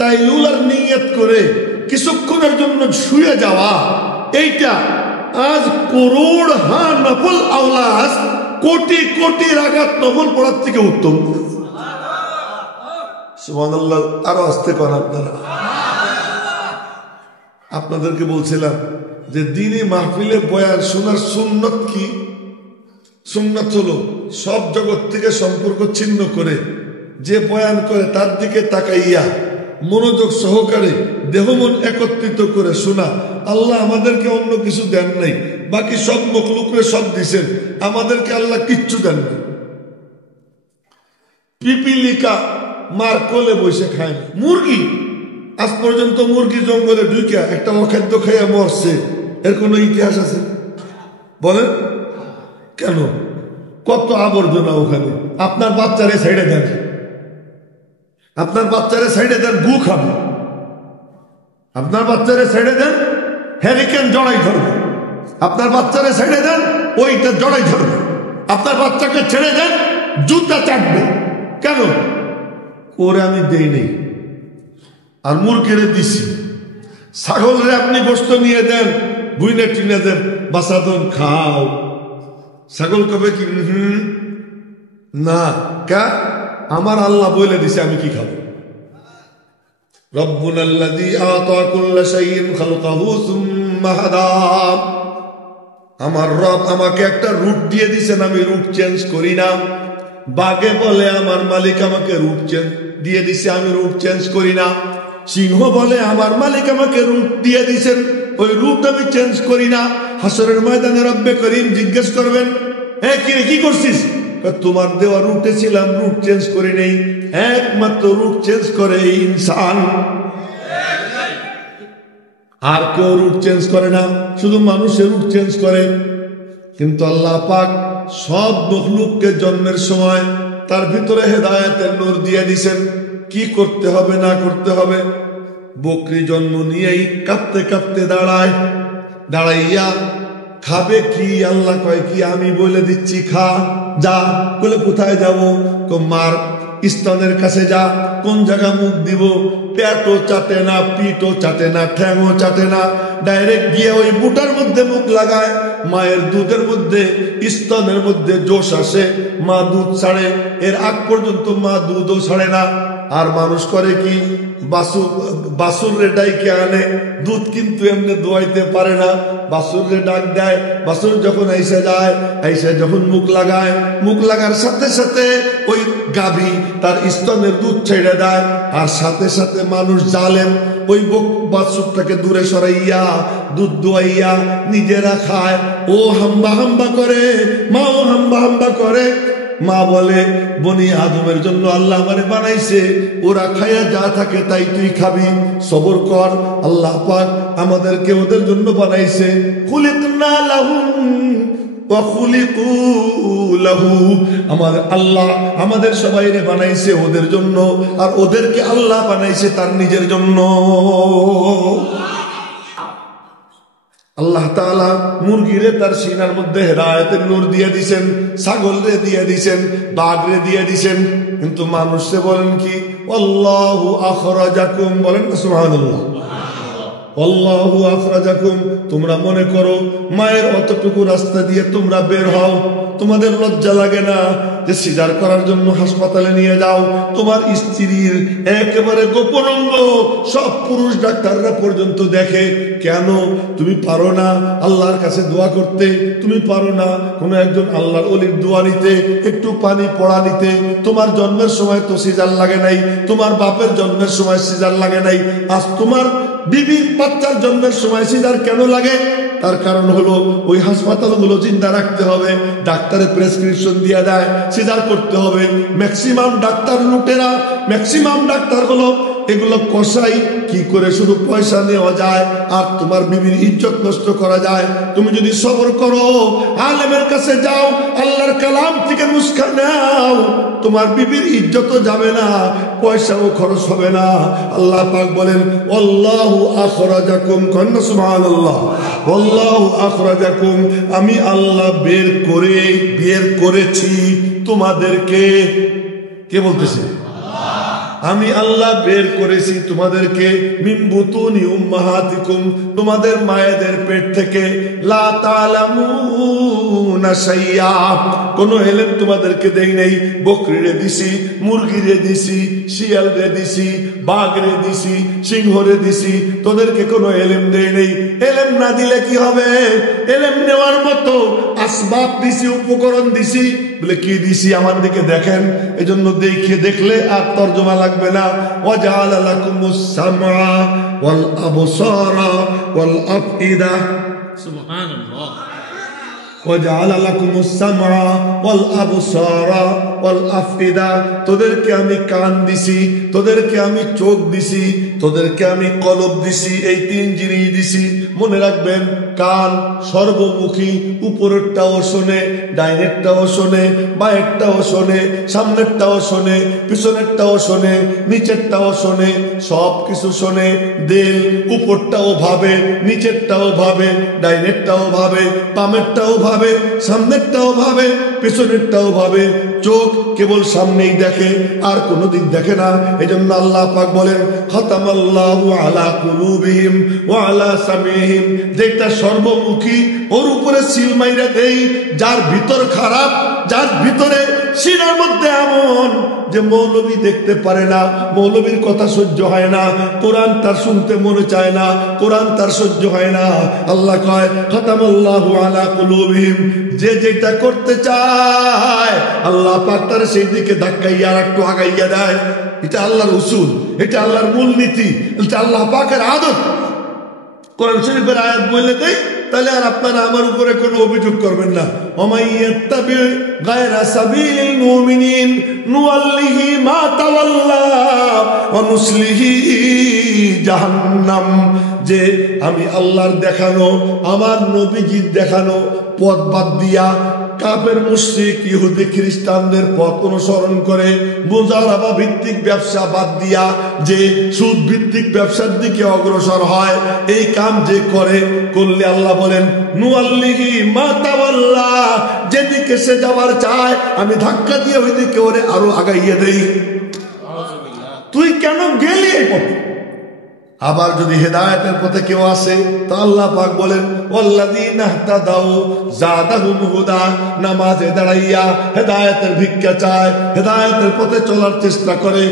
কাইলুলার নিয়ত করে কিছুক্ষণের জন্য শুয়ে যাওয়া, এইটা আজ করোড় নফল আওলাদ, কোটি কোটি রাকাত নফল পড়ার থেকে উত্তম। সুবহানাল্লাহ। আরো আস্তে কর আপনারা। আপনাদেরকে বলছিলাম যে দিনী মাহফিলে বয়ান শোনার সুন্নত কি? সুন্নত হলো সব জগৎ থেকে সম্পর্ক ছিন্ন করে যে বয়ান করে তার দিকে তাকাইয়া মনোযোগ সহকারে দেহ মন একত্রিত করে শোনা। আল্লাহ আমাদেরকে অন্য কিছু দেন নাই, বাকি সব মখলুকরে সব দিছেন, আমাদেরকে আল্লাহ কিচ্ছু দেন নাই। পিপিলিকা মার কোলে বসে খায় না। মুরগি আজ পর্যন্ত মুরগি জঙ্গলে ঢুকে একটা অখাদ্য খাইয়া মরছে, এর কোন ইতিহাস আছে? বলেন কেন? কত আবর্জনা ওখানে। আপনার বাচ্চারে সাইডে দেন, আপনার বাচ্চারে সাইডে দেন, গু খাবে। আপনার বাচ্চারে সাইডে দেন, হ্যারিকেন জড়াই ধরবে। আপনার বাচ্চারে সাইডে দেন, ওইটা জড়াই ধরবে। আপনার বাচ্চাকে ছেড়ে দেন, জুতা চাটবে। কেন? ওরে আমি দেই নেই, আর মুরগিরে দিছি। ছাগলরে আপনি গোস্ত নিয়ে দেন, বুইনে টিনে দেন, বাসাদন খাও। ছাগল কবে কি না, কা আমার আল্লাহ বলে দিছে আমি কি খাবো। রব্বুনাল্লাযী আতা কুল্লা শাইইন খালকাহু সুম্মা হাদা। আমার রব আমাকে একটা রুট দিয়ে দিছেন, আমি রুট চেঞ্জ করি না। বাঘে বলে আমার মালিক আমাকে রুট চেঞ্জ দিয়ে দিছে, আমি রুট চেঞ্জ করি না। সিংহ বলে আমার মালিক আমাকে রুট দিয়ে দিছেন, ওই রুট আমি চেঞ্জ করি না। হাসরের ময়দানে রব্বে করিম জিজ্ঞেস করবেন, কিরে কি করছিস? তোমার দেওয়া রুটে ছিলাম, রুট চেঞ্জ করি নেই। একমাত্র রুট চেঞ্জ করে ইনসান, আর কেউ রুট চেঞ্জ করে না, শুধু মানুষের রুট চেঞ্জ করে। কিন্তু আল্লাহ পাক সব মখলুককে জন্মের সময় তার ভিতরে হেদায়েতের নূর দিয়ে দিছেন, কি করতে হবে না করতে হবে। বকরি জন্ম নিয়েই কাঁপতে কাঁপতে দাঁড়ায়, দাঁড়াইয়া খাবে কি? আল্লাহ কয় কি? আমি বলে দিচ্ছি খা, যা। বলে কোথায় যাবো? মার স্তনের কাছে যা। কোন জায়গা মুখ দিব? পেটও চাটে না, পিঠও চাটে না, ঠ্যাংও চাটে না, ডাইরেক্ট গিয়ে ওই বুটার মধ্যে মুখ লাগায়। মায়ের দুধের মধ্যে, স্তনের মধ্যে জোশ আসে, মা দুধ ছাড়ে। এর আগ পর্যন্ত মা দুধও ছাড়ে না। আর মানুষ করে কি বাসুর রে ডাইকে আনে, দুধ কিন্তু এমনি দোয়াইতে পারে না, বাসুর রে ডাক দেয়, বাসুর যখন আইসা যায়, আইসা যখন মুখ লাগায়, মুখ লাগার সাথে সাথে ওই গাভী তার স্তনের দুধ ছেড়ে দেয়, আর সাথে সাথে মানুষ জালেম ওই বাছুরটাকে দূরে সরাইয়া দুধ দোয়াইয়া নিজেরা খায়। ও হাম্বা হাম্বা করে, মাও হাম্বা হাম্বা করে। মা বলে বনি আদমের জন্য আল্লাহ আমারে বানাইছে, ওরা খায়া যা থাকে তাই তুই খাবি, সবর কর। আল্লাহ পাক আমাদেরকে ওদের জন্য বানাইছে। খুলিকনা লাহুম ওয়া খুলিকু লাহু, আমাদের আল্লাহ আমাদের সবাইরে বানাইছে ওদের জন্য, আর ওদেরকে আল্লাহ বানাইছে তার নিজের জন্য। আল্লাহ তাআলা মুরগিরে তার সিনার মধ্যে হেদায়েতের নূর দিয়ে দিছেন, ছাগল রে দিয়ে দিছেন, বাঘ রে দিয়ে দিছেন, কিন্তু মানুষে বলেন কি আল্লাহু আখরাজাকুম, বলেন না সুবহানাল্লাহ। আল্লাহু আখরাজাকুম, তোমরা মনে করো মায়ের অতটুকু রাস্তা দিয়ে তোমরা বের হও, তোমাদের লজ্জা লাগে না যে সিজার করার জন্য হাসপাতালে নিয়ে যাও? তোমার স্ত্রীর একেবারে গোপন অঙ্গ সব পুরুষ ডাক্তাররা পর্যন্ত দেখে, কেন তুমি পারো না আল্লাহর কাছে দোয়া করতে? তুমি পারো না কোনো একজন আল্লাহর ওলির দোয়া নিতে, একটু পানি পড়া নিতে? তোমার জন্মের সময় তো সিজার লাগে নাই, তোমার বাপের জন্মের সময় সিজার লাগে নাই, আজ তোমার বিবির বাচ্চার জন্মের সময় সিজার কেন লাগে? তার কারণ হলো ওই হাসপাতালগুলো চিন্তা রাখতে হবে, ডাক্তারের প্রেসক্রিপশন দিয়ে দেয় সিজার করতে হবে। ম্যাক্সিমাম ডাক্তার লুটেরা, ম্যাক্সিমাম ডাক্তার হলো এগুলো কষাই, কি করে শুধু পয়সা নেওয়া যায় আর তোমার বিবির ইজ্জত নষ্ট করা যায়। তুমি যদি সবর করো, আলেমের কাছে যাও, আল্লাহর কালাম থেকে নুসখা নাও, তোমার বিবির ইজ্জতও যাবে না, পয়সাও খরচ হবে না। আল্লাহ পাক বলেন আল্লাহু আখরাজাকুম, কন্না সুবহানাল্লাহ। আল্লাহু আখরাজাকুম, আমি আল্লাহ বের করেছি তোমাদেরকে। কে বলতেছে? আমি আল্লাহ বের করেছি তোমাদেরকে, মিন বুতুনি উম্মাহাতিকুম, তোমাদের মায়েদের পেট থেকে, লা তা'লামুনা শাইয়া, কোন ইলম তোমাদেরকে দেই নাই। বকরিরে দিছি, মুরগিরে দিছি, শিয়ালরে দিছি, বাঘরে দিছি, সিংহরে দিছি, তোদেরকে কোনো ইলম দেই নাই। ইলম না দিলে কি হবে? ইলম নেওয়ার মতো আসবাব দিছি, উপকরণ দিছি। বলে কি দিছি? আমার দিকে দেখেন, এজন্য দেখলে আর তর্জমা লাগবে না। ওয়াজআলা লাকুমুস সামআ ওয়াল আবসারা ওয়াল আফইদা, সুবহানাল্লাহ। ওয়াজআলা লাকুমুস সামআ ওয়াল আবসারা ওয়াল আফইদা, তোদেরকে আমি কান দিছি, তোদেরকে আমি চোখ দিছি, তোদেরকে আমি কলব দিছি, এই তিন জিনিস দিছি। মনে রাখবেন, কান সর্বমুখী, উপরেরটাও শোনে, ডাইনেরটাও শোনে, বাঁয়েরটাও শোনে, সামনেরটাও শোনে, পিছনেরটাও শোনে, নিচেরটাও শোনে, সব কিছু শোনে। দিল উপরটাও ভাবে, নিচেরটাও ভাবে, ডাইনেরটাও ভাবে, বামেরটাও ভাবে, সামনেরটাও ভাবে, পিছনেরটাও ভাবে। চোখ কেবল সামনেই দেখে, আর কোনো দিক দেখে না। এজন্য আল্লাহ পাক বলেন খাতামাল্লাহু আলা কুলুবিহিম ওয়া আলা সামিহিম, যেটা সর্বমুখী ওর উপরে সিল মাইরা দেই। যার ভিতর খারাপ, যার ভিতরে সিনার মধ্যে এমন যে মৌলবী দেখতে পারে না, মৌলবীর কথা সহ্য হয় না, কোরআন তার শুনতে মনে চায় না, কোরআন তার সহ্য হয় না। আল্লাহ কয় খাতামাল্লাহু আলা কুলুবিহিম, যে যেটা করতে চায় আল্লাহ পাক তার সেই দিকে ধাক্কাইয়া আর একটু আগাইয়া দেয়। এটা আল্লাহর উসুল, এটা আল্লাহর মূলনীতি, এটা আল্লাহ পাকের আদত। কোরআন শরীফের আয়াত বলে দেয়, তাহলে আর আপনারা আমার উপরে কোনো অভিযোগ করবেন না। ওমাইয়াত্তাবি গায়রা সাবিলিল মুমিনিন নুওয়াল্লিহি মা তাওয়াল্লা ওয়া নুসলিহি জাহান্নাম, যে আমি আল্লাহর দেখানো, আমার নবীজির দেখানো পথ বাদ দিয়া কাফের মুশরিক ইহুদি খ্রিস্টানদের পথ অনুসরণ করে, মুজারাবা ভিত্তিক ব্যবসা বাদ দিয়া যে সুদ ভিত্তিক ব্যবসার দিকে অগ্রসর হয়, এই কাম যে করলে আল্লাহ বলেন নুআল্লিহি মা তাওয়াল্লা, যেদিকে সে যাওয়ার চায় আমি ধাক্কা দিয়ে ওইদিকে ওরে আরো আগাইয়ে দেই। তুই কেন গেলি এই পথে? আবার যদি হেদায়েতের পথে কেউ আসে তো আল্লাহ পাক বলেন ওয়াল্লাযীনা ইহতাদাউ যাদাহুম হুদা, নামাজে দাঁড়াইয়া হেদায়েতের ভিক্ষা চায়, হেদায়েতের পথে চলার চেষ্টা করে,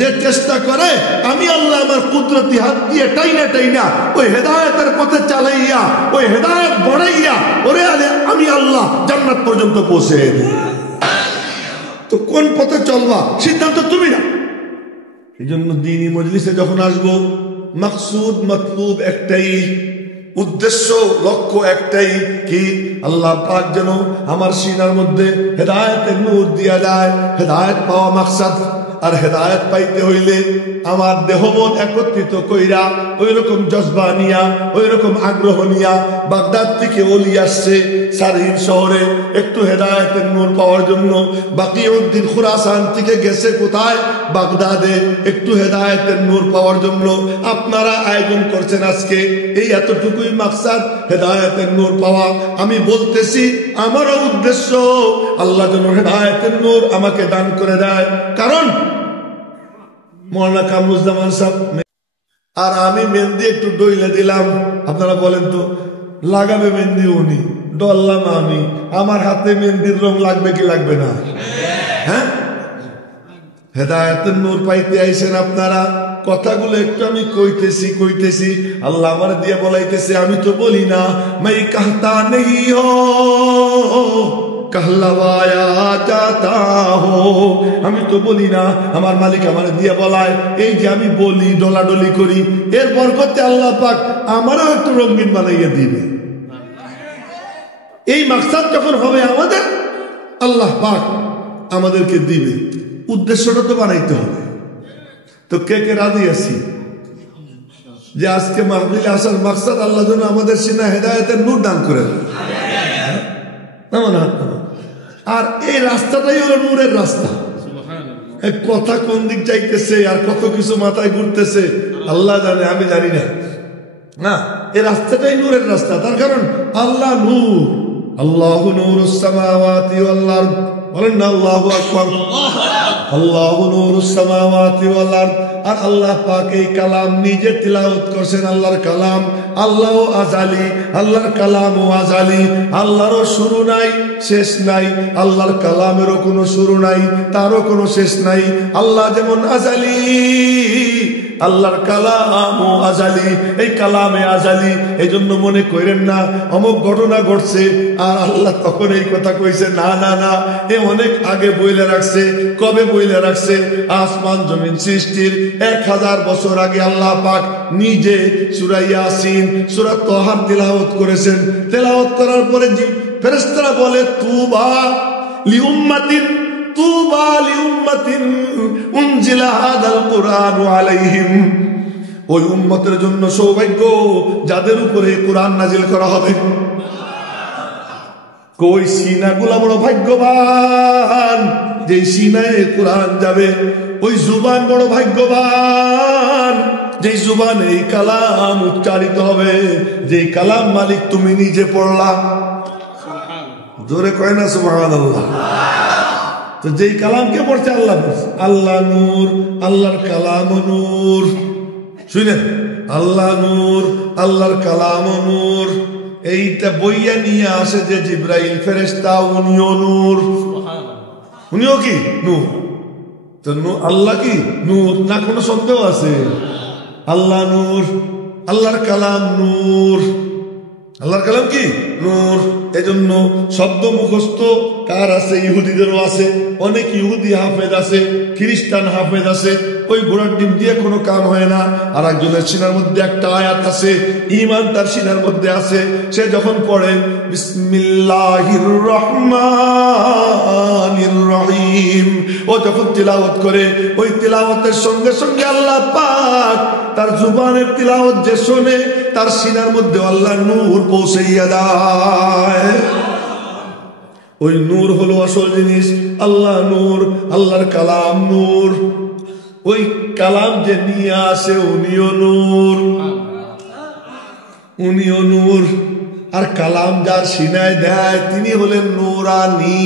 যে চেষ্টা করে আমি আল্লাহ আমার কুদরতি হাত দিয়ে টাইনা টাইনা ওই হেদায়েতের পথে চালাইয়া ওই হেদায়েত বড়াইয়া ওরে আমি আল্লাহ জান্নাত পর্যন্ত পৌঁছে দিই। তো কোন পথে চলবা সিদ্ধান্ত তুমি না। এই জন্য দ্বীনি মজলিসে যখন আসবো মাকসুদ মতলুব একটাই, উদ্দেশ্য লক্ষ্য একটাই, কি আল্লাহ পাক যেন আমার সিনার মধ্যে হেদায়েতের নূর দিয়া যায়। হেদায়েত পাওয়া মাকসাদ। আর হেদায়েত পাইতে হইলে আমার দেহ মন একত্রিত কইরা ওই রকম জজবা নিয়া ওই রকম আগ্রহ নিয়া বাগদাদ থেকে ওলি আসছে সারহিন শহরে একটু হেদায়েতের নূর পাওয়ার জন্য। বাকিউদ্দিন খুরাসান থেকে গেছে কোথায়? বাগদাদে, একটু হেদায়েতের নূর পাওয়ার জন্য। আপনারা আয়োজন করছেন আজকে, এই এতটুকুই মাকসাদ, হেদায়েতের নূর পাওয়া। আমি বলতেছি আমারও উদ্দেশ্য আল্লাহ যেন হেদায়েতের নূর আমাকে দান করে দেয়। কারণ মৌলানা কামরুজ্জামান সাহেব আর আমি মেহেন্দি একটু ডইলে দিলাম, আপনারা বলেন তো লাগাবে মেহেন্দি উনি, ডললাম আমি, আমার হাতে মেহেন্দির রং লাগবে কি লাগবে না? হ্যাঁ, হেদায়েতের নূর পাইতে আইছেন আপনারা। কথাগুলো একটু আমি কইতেছি আল্লাহ আমার দিয়ে বলাইতেছে। আমি তো বলি না মাই কাহতা নেই হো कहलवाया जाता हो, আমি তো বলি না, আমার মালিক আমার দিয়ে বলায়। এই যে আমি বলি ডলাডলি করি, এর বরকতে আল্লাহ পাক আমারও একটু রঙিন বানাইয়া দিবে। এই মাকসাদ যখন হবে আমাদের, আল্লাহ পাক আমাদেরকে দিবে। উদ্দেশ্যটা তো বানাইতে হবে। তো কে কে রাজি আছি যে আজকে মাহফিলে আসার মাকসাদ আল্লাহ যেন আমাদের সিনা হেদায়েতের নূর দান করে দেন? আর এই রাস্তাটাই হলো নূরের রাস্তা। কথা কোন দিক যাইতেছে আর কত কিছু মাথায় ঘুরতেছে আল্লাহ জানে, আমি জানি না। না, এই রাস্তাটাই নূরের রাস্তা। তার কারণ আল্লাহ নূর, আল্লাহু নূরুস সামাওয়াতি ওয়াল আরদ। বলেন না আল্লাহু আকবার। আল্লাহু নূরুস সামাওয়াতি ওয়াল আরদ। আর আল্লাহ পাক এই কালাম নিজে তিলাওয়াত করছেন। আল্লাহর কালাম, আল্লাহও আজালি, আল্লাহর কালামও আজালি। আল্লাহরও শুরু নাই, শেষ নাই। আল্লাহর কালামেরও কোনো শুরু নাই, তারও কোনো শেষ নাই। আল্লাহ যেমন আজালি, আল্লাহর কালামও আজালি। এই কালামে আজালি। এই জন্য মনে করেন না অমুক ঘটনা ঘটছে আর আল্লাহ তখন এই কথা কইছে। না না না, এ অনেক আগে বইলে রাখছে। কবে বইলে রাখছে? আসমান জমিন সৃষ্টির 1000 বছর আগে আল্লাহ পাক নিজে সূরা ইয়াসিন, সূরা তাহার তিলাওয়াত করেছেন। তিলাওয়াত করার পরে ফেরেশতারা বলে তুবা লিউম্মাতিন, তুবা লিউম্মাতিন উনজিলা হাদাল কুরআনু আলাইহিম। ওই উম্মতের জন্য সৌভাগ্য যাদের উপরে কোরআন নাজিল করা হবে। কই সিনাগুলা বড় ভাগ্যবান, যে সিনায় কোরআন যাবে। ওই জুবান বড় ভাগ্যবান, যে জুবানে এই কালাম উচ্চারিত হবে। যে কালাম মালিক তুমি নিজে পড়লা। জোরে কয় না সুবহানাল্লাহ। তো যেই কালামকে পড়ছে আল্লাহ পড়ছে। আল্লাহ নূর, আল্লাহর কালাম নূর। শুনেন, আল্লাহ নূর, আল্লাহর কালাম নূর। এইটা বইয়া নিয়ে আসে যে জিব্রাইল ফেরেশতা, উনিও নূর। উনিও কি নূর? তো আল্লাহ কি নূর না? কোনো সন্দেহ আছে? আল্লাহ নূর, আল্লাহর কালাম নূর। আল্লাহর কালাম কি নূর। এজন্য শব্দ মুখস্থ কার আছে? ইহুদিদেরও আছে। অনেক ইহুদি হাফেজ আছে, খ্রিস্টান হাফেজ আছে। ওই ঘোড়ার ডিম দিয়ে কোনো কাম হয় না। আর একজনের সিনার মধ্যে একটা আয়াত আছে, ঈমান তার সিনার মধ্যে আছে। সে যখন পড়ে বিসমিল্লাহির রহমানির রহিম, ও যখন তিলাওয়াত করে, ওই তিলাওয়াতের সঙ্গে সঙ্গে আল্লাহ পাক তার জুবানের তিলাওয়াত যে শোনে, তার সিনার মধ্যে আল্লাহ নূর পৌঁছাইয়া দেয়। ওই নূর হলো আসল জিনিস। আল্লাহ নূর, আল্লাহর কালাম নূর। ওই কালাম যে নিয়ে আসে উনিও নূর, উনিও নূর। আর কালাম যার সিনায় দেয় তিনি হলেন নূরানি।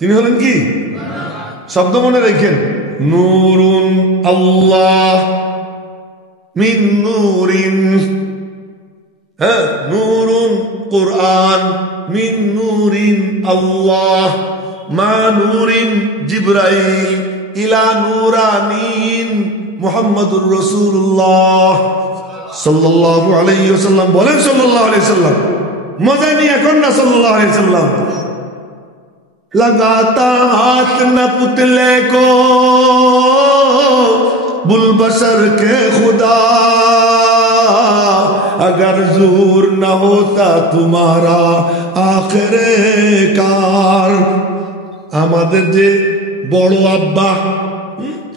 তিনি হলেন কি? শব্দ মনে রেখেন, নূরুন আল্লাহ মিন নূরিন, হ্যাঁ, নূরুন কুরআন, মিন নূরিন আল্লাহ, মা নূরিন জিবরাইল, ইলা নূরানিন মুহাম্মাদুর রাসূলুল্লাহ সাল্লাল্লাহু আলাইহি ওয়াসাল্লাম। বলেন সাল্লাল্লাহু আলাইহি ওয়াসাল্লাম, মজা নিয়ে এখন না সাল্লাল্লাহু আলাইহি ওয়াসাল্লাম। लगाता हाथ न पुतले को बुलबशर के खुदा, अगर ज़ूर न होता तुम्हारा आखिरे कार। আমাদের যে বড় আব্বা,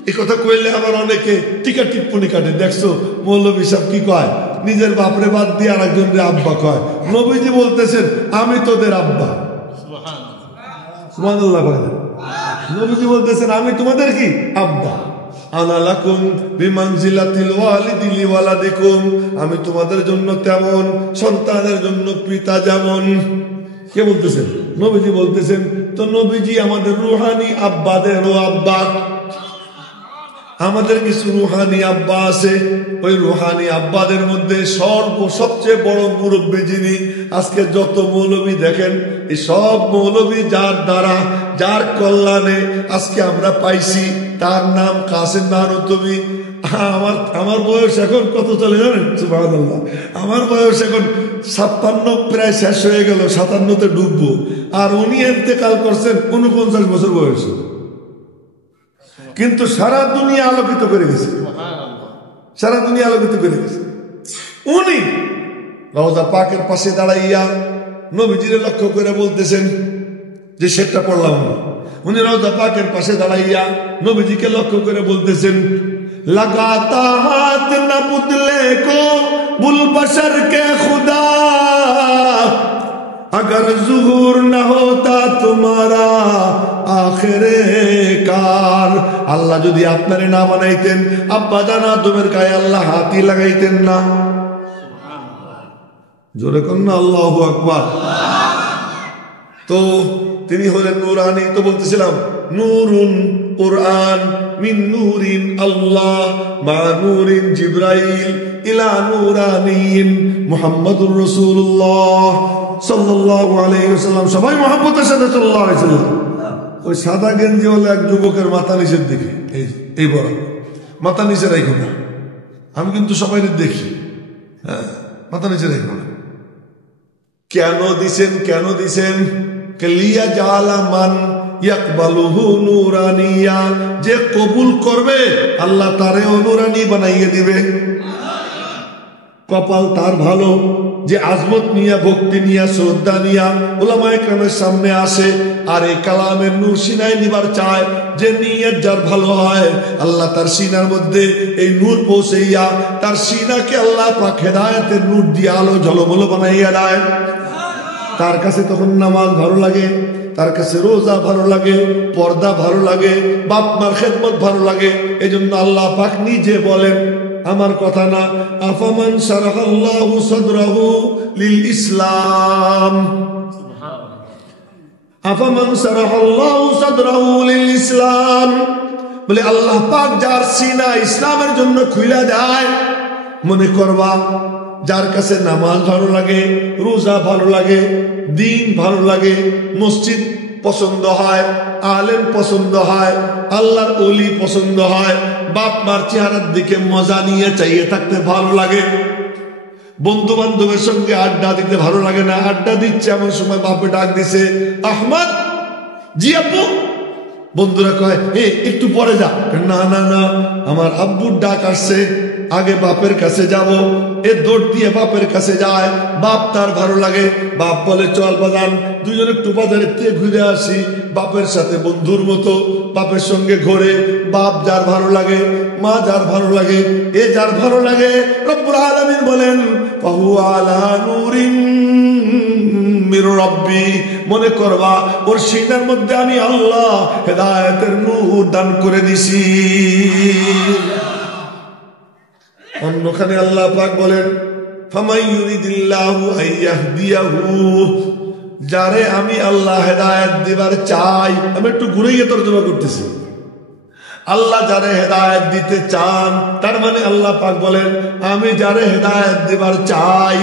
এই কথা কইলে আবার অনেকে টিকা টিপ্পনি কাটে। দেখছো মৌলভী সাহেব কি কয়, নিজের বাপরে বাদ দিয়ে আরেকজনের আব্বা কয়। নবীজি বলতেছেন আমি তোদের আব্বা। সুবহানাল্লাহ বলেন। নবীজি বলতেছেন আমি তোমাদের কি আব্বা। আনা লাকুম বিমানজিলাতিল ওয়ালিদি লিওয়ালাদিকুম, আমি তোমাদের জন্য তেমন সন্তানের জন্য পিতা যেমন। কে বলতেছেন? নবীজি বলতেছেন। তো নবীজি আমাদের রুহানি আব্বাদেরও আব্বা। আমাদের কিছু রুহানি আব্বা আছে, ওই রুহানি আব্বাদের মধ্যে সবচেয়ে বড় মুরব্বী যিনি, আজকে যত মৌলবী দেখেন এই সব মৌলবী যার দ্বারা যার কল্যাণে আজকে আমরা পাইছি, তার নাম কাসেম নানুতুবি। আমার বয়স এখন কত চলে জানেন? সুবহানাল্লাহ, আমার বয়স এখন 56 প্রায় শেষ হয়ে গেল, 57তে ডুববো। আর উনি ইন্তেকাল করছেন 49 বছর বয়সে, কিন্তু সারা দুনিয়া আলোকিত করে গেছে, সারা দুনিয়া আলোকিত করে গেছে। উনি রওজা পাকের পাশে দাঁড়াইয়া নবীজিরে লক্ষ্য করে বলতেছেন, যে শেরটা পড়লাম না, উনি রওজা পাকের পাশে দাঁড়াইয়া নবীজিকে লক্ষ্য করে বলতেছেন, লাগাতা হাত না পুতলে কো বুলবশর কে খুদা, अगर ज़ुहूर न होता तुम्हारा आखिरे कार। আল্লাহ যদি আপনারে না বানাইতেন, আব্বা জানা তোমার গায়ে আল্লাহ হাতই লাগাইতেন না। জোরে কোন না আল্লাহু আকবার। তো তিনি হলেন নূরানি। তো বলতেছিলাম নূরুন কুরআন, মিন নূরিন আল্লাহ, মা নূরিন জিবরাইল, ইলা নূরানিন মুহাম্মাদুর রাসূলুল্লাহ সাল্লাল্লাহু আলাইহি ওয়াসাল্লাম। সবাই মহব্বতের সাথে সাল্লাল্লাহু আলাইহি ওয়াসাল্লাম। ওই সাদা গেঞ্জি হলো এক যুবকের মাথা নিচের দিকে, এই বড় মাথা নিচে রাখো না। আমি কিন্তু সবাই দেখি, হ্যাঁ, মাথা নিচে রাখো না। কেন দিছেন? কেন দিছেন? লিয়া জালা মান ইয়াকবালুহু নূরানিয়া, যে কবুল করবে আল্লাহ তারে নূরানি বানাইয়ে দিবে। কপাল তার ভালো যে আজমত নিয়া, ভক্তি নিয়া, শ্রদ্ধা নিয়া উলামায়ে কেরামের সামনে আসে আর এই কালামের নূর সিনায় নিবার চায়। যে নিয়ত যার ভালো হয়, আল্লাহ তার সিনার মধ্যে এই নূর পৌঁছাইয়া তার সিনাকে আল্লাহ পাক হেদায়েতের নূর দিয়ে আলো ঝলমল বানাইয়া দেয়। তার কাছে তখন নামাজ ভালো লাগে, তার কাছে রোজা ভালো লাগে, পর্দা ভালো লাগে, বাপ মার খেদমত ভালো লাগে। এই জন্য আল্লাহ পাক নিজে বলেন, আমার কথা না, আফামান শারাহাল্লাহু সাদরাহু লিল ইসলাম, আফামান শারাহাল্লাহু সাদরাহু লিল ইসলাম, বলে আল্লাহ পাক যার সিনা ইসলামের জন্য খুলে দেয়। মনে করবা যার কাছে নামাজ ভালো লাগে, রোজা ভালো লাগে, দিন ভালো লাগে, মসজিদ পছন্দ হয়, আলেম পছন্দ হয়, আল্লাহর ওলি পছন্দ হয়, বাপ মার চেহারার দিকে মজা নিয়ে চাইয়ে থাকতে ভালো লাগে, বন্ধু বান্ধবের সঙ্গে আড্ডা দিতে ভালো লাগে না। আড্ডা দিচ্ছে এমন সময় বাপে ডাক দিছে, আহমদ, জি আব্বু। বন্ধুরা কয় একটু পরে যা। না না না, আমার আব্বুর ডাক আসছে, আগে বাপের কাছে যাব। এ দৌড় দিয়ে বাপের কাছে যায়। বাপ তার ভালো লাগে, বাপ বলে চল বাজান দুজনে একটু বাজারের থেকে ঘুরে আসি। বাপের সাথে বন্ধুর মতো বাপের সঙ্গে ঘোরে। বাপ যার ভালো লাগে, মা যার ভালো লাগে, এ যার ভালো লাগে। রব্বুল আলামিন বলেন ফাহু আলা নূরিন মির রাব্বি, মনে করবা ওর সিনার মধ্যে আমি আল্লাহ হেদায়েতের নূর দান করে দিছি। অন্যখানে আল্লাহ পাক বলেন ফামাই ইউরিদিল্লাহু আইয়াহদিয়াহু, যারে আমি আল্লাহ হেদায়েত দিবার চাই। আমি একটু ঘুরে গিয়ে তর্জমা করতেছি। আল্লাহ যারে হেদায়েত দিতে চান, তার মানে আল্লাহ পাক বলেন আমি যারে হেদায়েত দেবার চাই,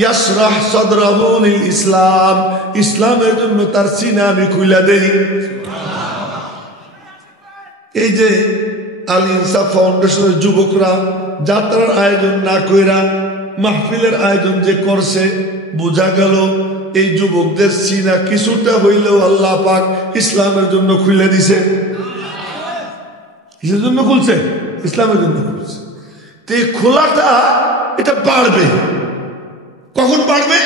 ইয়াশরাহ সাদরাহু লিল ইসলাম, ইসলামের জন্য তার সিনা আমি খুলে দেই। এই যে আল ইনসাফ ফাউন্ডেশনের যুবকরা যাত্রার আয়োজন না কইরা মাহফিলের আয়োজন যে করছে, বোঝা গেল এই যুবকদের সিনা কিছুটা হইলেও আল্লাহ পাক ইসলামের জন্য খুলে দিছে। কিসের জন্য খুলছে? ইসলামের জন্য খুলছে। তো এই খোলাটা এটা বাড়বে। কখন বাড়বে?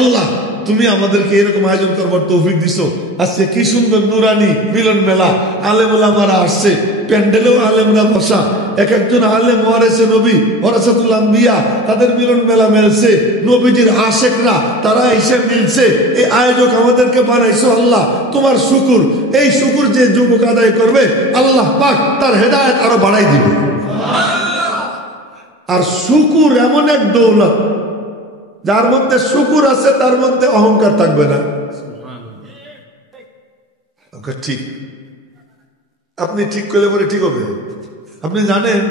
আল্লাহ তুমি আমাদেরকে এরকম আয়োজন করবার তৌফিক দিছো। আজকে কি সুন্দর নুরানি মিলন মেলা, আলেম ওলামারা আসছে, প্যান্ডেলেও আলেমরা বসা, এক একজন আলেম ওয়ারেসে নবী, ওয়ারাসাতুল আম্বিয়া, তাদের মিলন মেলা মেলছে, নবীজির আশেকরা তারা এসে মিলছে। এই আয়োজক আমাদেরকে বানাইছো আল্লাহ, তোমার শুকুর। এই শুকুর যে যুবক আদায় করবে আল্লাহ পাক তার হেদায়েত আরো বাড়াই দিবে। আর শুকুর এমন এক দৌলত, যার মধ্যে শুকুর আছে তার মধ্যে অহংকার থাকবে না। ঠিক, আপনি ঠিক করলে পরে ঠিক হবে। আপনি জানেন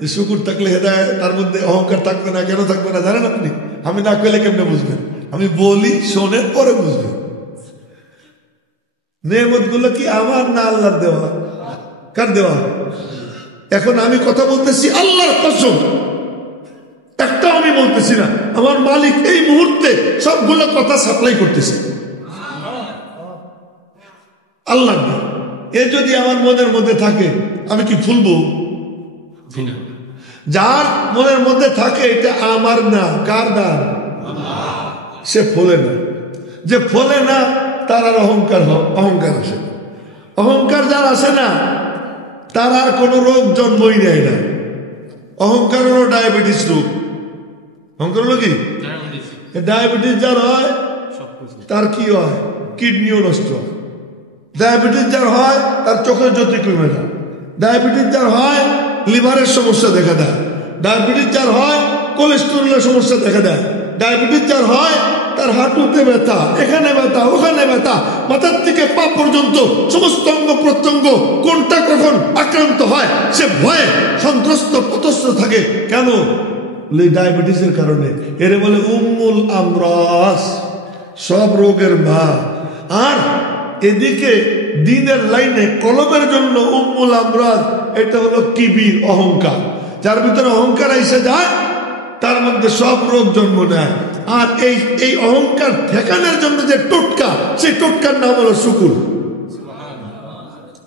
যে শুকুর থাকলে হেদায়েত, তার মধ্যে অহংকার থাকবে না। কেন থাকবে না জানেন আপনি? আমি না করলে কেমনে বুঝবেন? আমি বলি, শোনেন, পরে বুঝবেন। নেয়ামত গুলো কি আমার না আল্লাহর দেওয়া? কার দেওয়া? এখন আমি কথা বলতেছি আল্লাহর কসম, একটা আমি বলতেছি না, আমার মালিক এই মুহূর্তে সবগুলো কথা সাপ্লাই করতেছে আল্লাহ। এ যদি আমার মনের মধ্যে থাকে আমি কি ফুলবো? যার মনের মধ্যে থাকে এটা আমার না, কার দান? সে ফলে না। যে ফলে না তার আর অহংকার আসে না। অহংকার যার আসে না তার আর কোনো রোগ জন্মই নেয় না। অহংকার হলো ডায়াবেটিস রোগ। অহংকার হলো কি? ডায়াবেটিস যার হয় তার কি হয়? কিডনিও নষ্ট হয়। ডায়াবেটিস যার হয় তার চোখের জ্যোতি কমে যায়। ডায়াবেটিস যার হয় লিভারের সমস্যা দেখা দেয়। ডায়াবেটিস যার হয় কোলেস্টেরলের সমস্যা দেখা দেয়। ডায়াবেটিস যার হয় তার হাঁটুতে ব্যথা, এখানে ব্যথা, ওখানে ব্যথা, মাথার থেকে পা পর্যন্ত সমস্ত অঙ্গ প্রত্যঙ্গ কোনটা কখন আক্রান্ত হয় সে ভয়ে সন্ত্রস্ত পতস্ত থাকে। কেন? ডায়াবেটিসের কারণে। এরে বলে উম্মুল আমরাস, সব রোগের মা। আর এদিকে দিনের লাইনে কলমের জন্য উম্মুল আমরাজ, এটা হলো কিবির, অহংকার। যার ভিতরে অহংকার এসে যায় তার মধ্যে সব রোগ জন্ম নেয়। আর এই অহংকার ঠেকানোর জন্য যে টোটকা, সেই টোটকার নাম হলো শুকুর।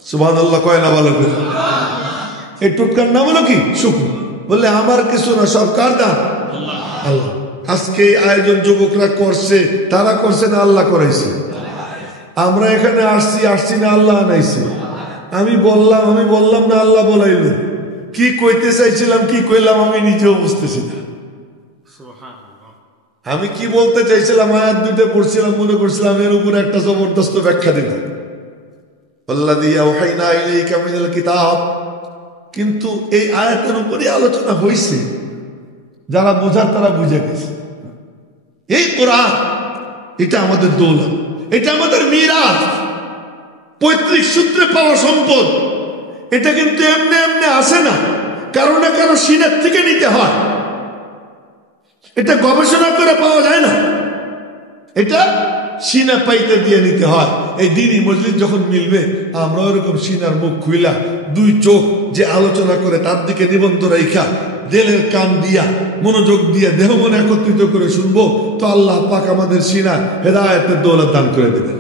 সুবহানাল্লাহ কয় না বলে? এই টোটকার নাম হলো কি? শুকুর। বললে আমার কিছু না, সব কার দান? আল্লাহ। আজকে এই আয়োজন যুবকরা করছে, তারা করছে না আল্লাহ করাইছে? আমরা এখানে আসছি না আল্লাহ আনাইছে? আমি বললাম না আল্লাহ বলাইলেন? কি কইতে চাইছিলাম, কি কইলাম আমি নিজেও বুঝতেছি না। আমি কি বলতে চাইছিলাম, আয়াত দুইটা পড়ছিলাম, মনে করছিলাম এর উপরে একটা জবরদস্ত ব্যাখ্যা দিব। আল্লাযী আওহাইনা ইলাইকা মিনাল কিতাব, কিন্তু এই আয়াতের উপরে আলোচনা হয়েছে। যারা বোঝার তারা বুঝে গেছে। এই কোরআন এটা আমাদের দৌলত, এটা আমাদের মিরাজ, পৈতৃক সূত্রে পাওয়া সম্পদ। এটা কিন্তু এমনি এমনি আসে না, কারো না কারো সিনের থেকে নিতে হয়। এটা গবেষণা করে পাওয়া যায় না, এটা সিনা পাইতে দিয়ে নিতে হয়। এই দিনই মজলিস যখন মিলবে আমরা ওরকম সিনার মুখ খুইলা দুই চোখ যে আলোচনা করে তার দিকে নিবন্ধ রেখা দিলের কান দিয়া মনোযোগ দিয়ে দেহ মনে একত্রিত করে শুনবো, তো আল্লাহ পাক আমাদের সিনা হেদায়েতের দৌলত দান করে দেবেন।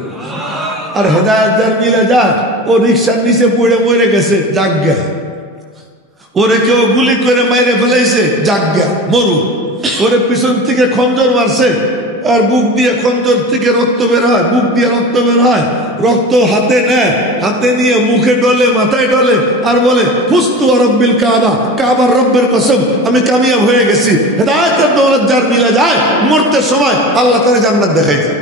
আর হেদায়েত যার মিলে যায়, ও রিক্সার নিচে পড়ে মরে গেছে, জাগ্ঞা। ওরে কেউ গুলি করে মাইরে ফেলাইছে, জাগ্ঞা, মরু। ওরে পিছন থেকে খঞ্জর মারছে, আর বুক দিয়ে খঞ্জর থেকে রক্ত বের হয়, বুক দিয়ে রক্ত বের হয়, রক্ত হাতে নেয়, হাতে নিয়ে মুখে ডলে, মাথায় ডলে, আর বলে ফুস্তু রব্বিল কাবা, কাবার রব্বের কসম আমি কামিয়াব হয়ে গেছি। হেদায়েতের দৌলত যার মিলে যায়, মরতে সময় আল্লাহ তাআলা জান্নাত দেখাই দেয়।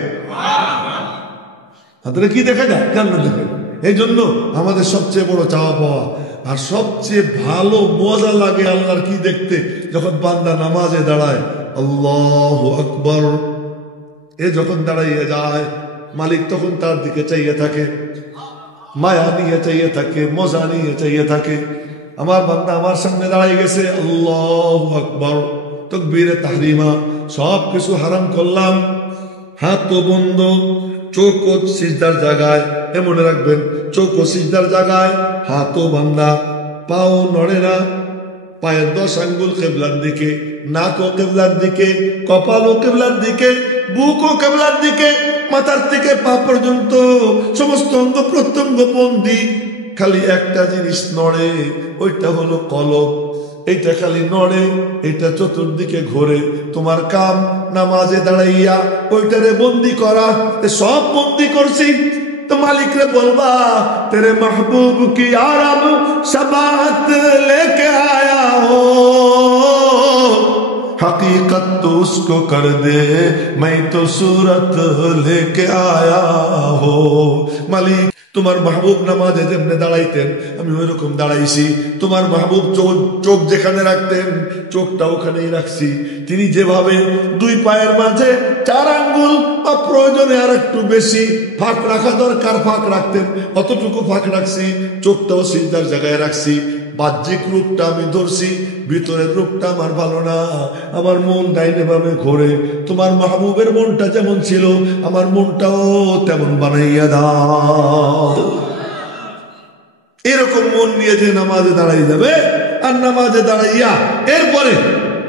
হাতে কি দেখা যায়? জান্নাত দেখায়। এই জন্য আমাদের সবচেয়ে বড় চাওয়া পাওয়া, আর সবচেয়ে ভালো মজা লাগে আল্লাহর কি দেখতে, যখন বান্দা নামাজে দাঁড়ায়, আল্লাহু আকবার, এ যখন দাঁড়াইয়ে যায়, মালিক তখন তার দিকে চাইয়ে থাকে। মায়া নিয়ে চাইয়ে থাকে, মজা নিয়ে চাইয়ে থাকে। আমার বান্দা আমার সামনে দাঁড়াই গেছে, আল্লাহু আকবার, তাকবীরে তাহরিমা, সব কিছু হারাম করলাম, হাত তো বন্ধ, চোখ ও সিজদার জায়গায়। মনে রাখবেন, চোখ ও সিজদার জায়গায়, হাতও বান্ধা, পাও নড়ে না, পায়ের 10 আঙ্গুল কিবলার দিকে, নাক ও কিবলার দিকে, কপাল ও কিবলার দিকে, বুক ও কিবলার দিকে, মাথার থেকে পা পর্যন্ত সমস্ত অঙ্গ প্রত্যঙ্গ বন্দী। খালি একটা জিনিস নড়ে, ওইটা হলো কলব। এইটা খালি নড়ে, এটা চতুর্দিকে ঘোরে। তোমার কাম নামাজে দাঁড়াইয়া ওইটারে বন্দি করা। সব বন্দি করছি তো মালিক রে বলবা, তেরে महबूब की आरब शबात लेके आया हो, हकीकत तो उसको कर दे, मैं तो सूरत लेके आया हो। मालिक, তোমার মাহবুব নামাজে যেমনে দাঁড়াইতেন আমি ওই রকম দাঁড়াইছি। তোমার মাহবুব চোখ যেখানে রাখতেন চোখটা ওখানেই রাখছি। তিনি যেভাবে 2 পায়ের মাঝে 4 আঙ্গুল বা প্রয়োজনে আর একটু বেশি ফাঁক রাখা দরকার ফাঁক রাখতেন, অতটুকু ফাঁক রাখছি। চোখটাও সিজদার জায়গায় রাখছি। বাহ্যিক রূপটা আমি ধরছি, ভিতরের রূপটা আমার ভালো না। আমার মন ডাইনে বামে ঘোরে। তোমার মাহবুবের মনটা যেমন ছিল আমার মনটাও তেমন বানাইয়া দাও। এরকম মন নিয়ে যে নামাজে দাঁড়াই যাবে, আর নামাজে দাঁড়াইয়া এরপরে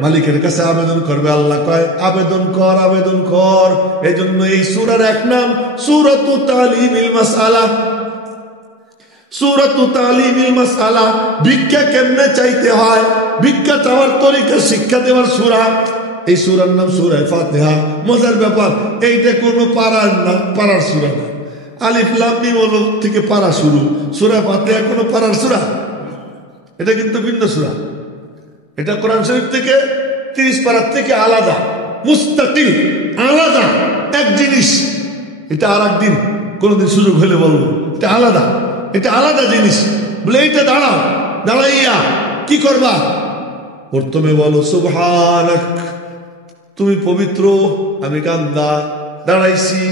মালিকের কাছে আবেদন করবে। আল্লাহ কয় আবেদন কর, আবেদন কর। এই জন্য এই সূরার এক নাম সূরাতু তালিমিল মাসআলা। সূরাতু তালিমিল মাসআলা, ভিক্ষা কেমনে চাইতে হয়, ভিক্ষা চাওয়ার তরিকা শিক্ষা দেওয়ার সূরা। এই সূরার নাম সূরা ফাতিহা। মজার ব্যাপার, এইটা কোনো পারার সূরা না। আলিফ লাম মিম থেকে পারা শুরু। সূরা ফাতিহা কোনো পারার সূরা? এটা কিন্তু ভিন্ন সূরা। এটা কোরআন শরীফ থেকে 30 পারার থেকে আলাদা, মুস্তাকিল, আলাদা এক জিনিস। এটা আর একদিন কোনদিন সুযোগ হলে বলবো, এটা আলাদা, এটা আলাদা জিনিস। বলে এইটা দাঁড়াও, দাঁড়াইয়া কি করবা? প্রথমে বলো সুবহানাক, তুমি পবিত্র, আমি গান্দা। দাঁড়াইছি,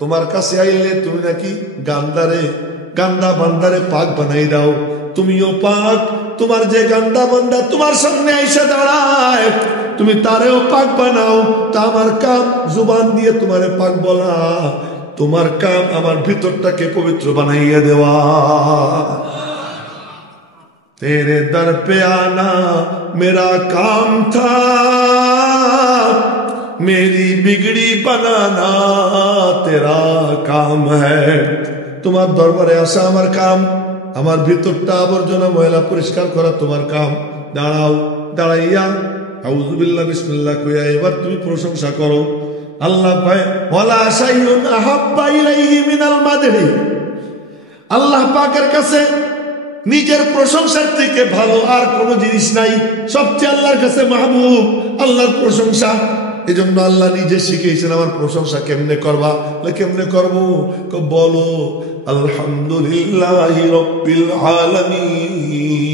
তোমার কাছে আইলে তুমি নাকি গান্দারে, গান্দা বান্দারে পাক বানাই দাও। তুমিও পাক, তোমার যে গান্দা বান্দা তোমার সামনে আইসা দাঁড়ায় তুমি তারেও পাক বানাও। তা আমার কাম জুবান দিয়ে তোমারে পাক বলা, তোমার কাম আমার ভিতরটাকে পবিত্র বানাইয়া দেওয়া। तेरे दर पे आना मेरा काम था, मेरी बिगड़ी बनाना तेरा काम है। তোমার দরবারে আসা আমার কাম, আমার ভিতরটা আবর্জনা ময়লা পরিষ্কার করা তোমার কাম। দাঁড়াও, দাঁড়াইয়া আউযু বিল্লাহ বিসমিল্লাহ কইয়া এবার তুমি প্রশংসা করো। আল্লাহ কয় ওয়ালা শাইউন আহাব্বা ইলাইহি মিনাল মাদহি। আল্লাহ পাকের কাছে নিজের প্রশংসার থেকে ভালো আর কোনো জিনিস নাই। সবচেয়ে আল্লাহর কাছে মাহবুব আল্লাহর প্রশংসা। এই জন্য আল্লাহ নিজে শিখিয়েছেন আমার প্রশংসা কেমনে করবা। কেমনে করবো? বলো আলহামদুলিল্লাহি রাব্বিল আলামিন।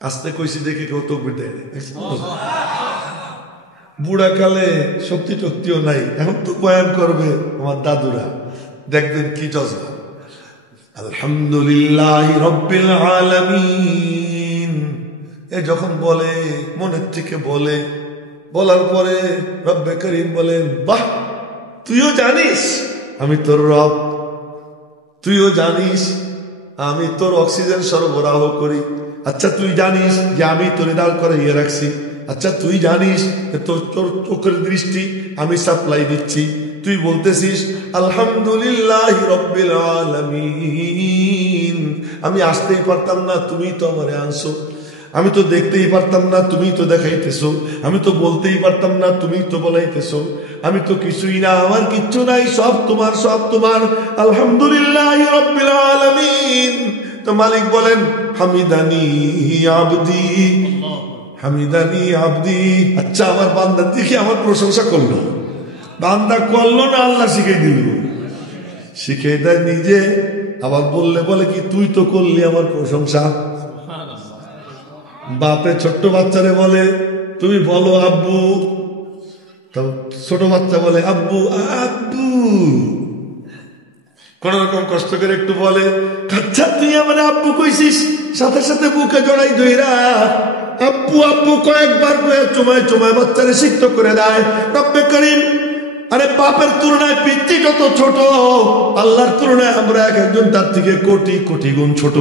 আস্তে কইছি দেখে কেউ তাকবীর দেয় না। বুড়া কালে শক্তি টক্তিও নাই, এখন তো বয়ান করবে আমার দাদুরা, দেখবেন কি জজবা। আলহামদুলিল্লাহি রাব্বিল আলামিন এ যখন বলে, মনের থেকে বলে, বলার পরে রব্বে করিম বলেন বাহ, তুইও জানিস আমি তোর রব, তুইও জানিস আমি তোর অক্সিজেন সরবরাহ করি। আচ্ছা তুই জানিস যে আমি তোর দাঁড় করে ইয়ে রাখছি। আচ্ছা তুই জানিস তোর চোখের দৃষ্টি আমি সাপ্লাই দিচ্ছি। তুই বলতেছিস আলহামদুলিল্লাহি রাব্বিল আলামিন। আমি আসতেই পারতাম না, তুমি তো আমারে আনছো। আমি তো দেখতেই পারতাম না, তুমি তো দেখাইতেছো। আমি তো বলতেই পারতাম না, তুমি তো বলাইতেছো। আমি তো কিছুই না, আমার কিচ্ছু নাই, সব তোমার, সব তোমার। আলহামদুলিল্লাহি রাব্বিল আলামিন। তো মালিক বলেন হামিদানি আবদি, হামিদানি আবদি। আচ্ছা আমার বান্দা দেখি আমার প্রশংসা করলো। বান্দা করলো না, আল্লাহ শিখাই দিল। শিখাই দেয় নিজে, আবার বললে বলে কি তুই তো করলি আমার প্রশংসা। বাপে ছোট্ট বাচ্চারে বলে তুমি বলো আব্বু, ছোট বাচ্চা বলে আব্বু আব্বু। কোন রকম কষ্ট করে একটু বলে, আচ্ছা তুই আমার আব্বু কইছিস, সাথে সাথে বুকে জড়াই ধইরা আব্বু আব্বু কয়েকবার কয়ে চুমায় চুমায় বাচ্চারে সিক্ত করে দেয়। রব্বে করিম, আরে বাপের তুলনায় পিতৃ যত ছোট, আল্লাহর তুলনায় আমরা এক একজন তার থেকে কোটি কোটি গুণ ছোট।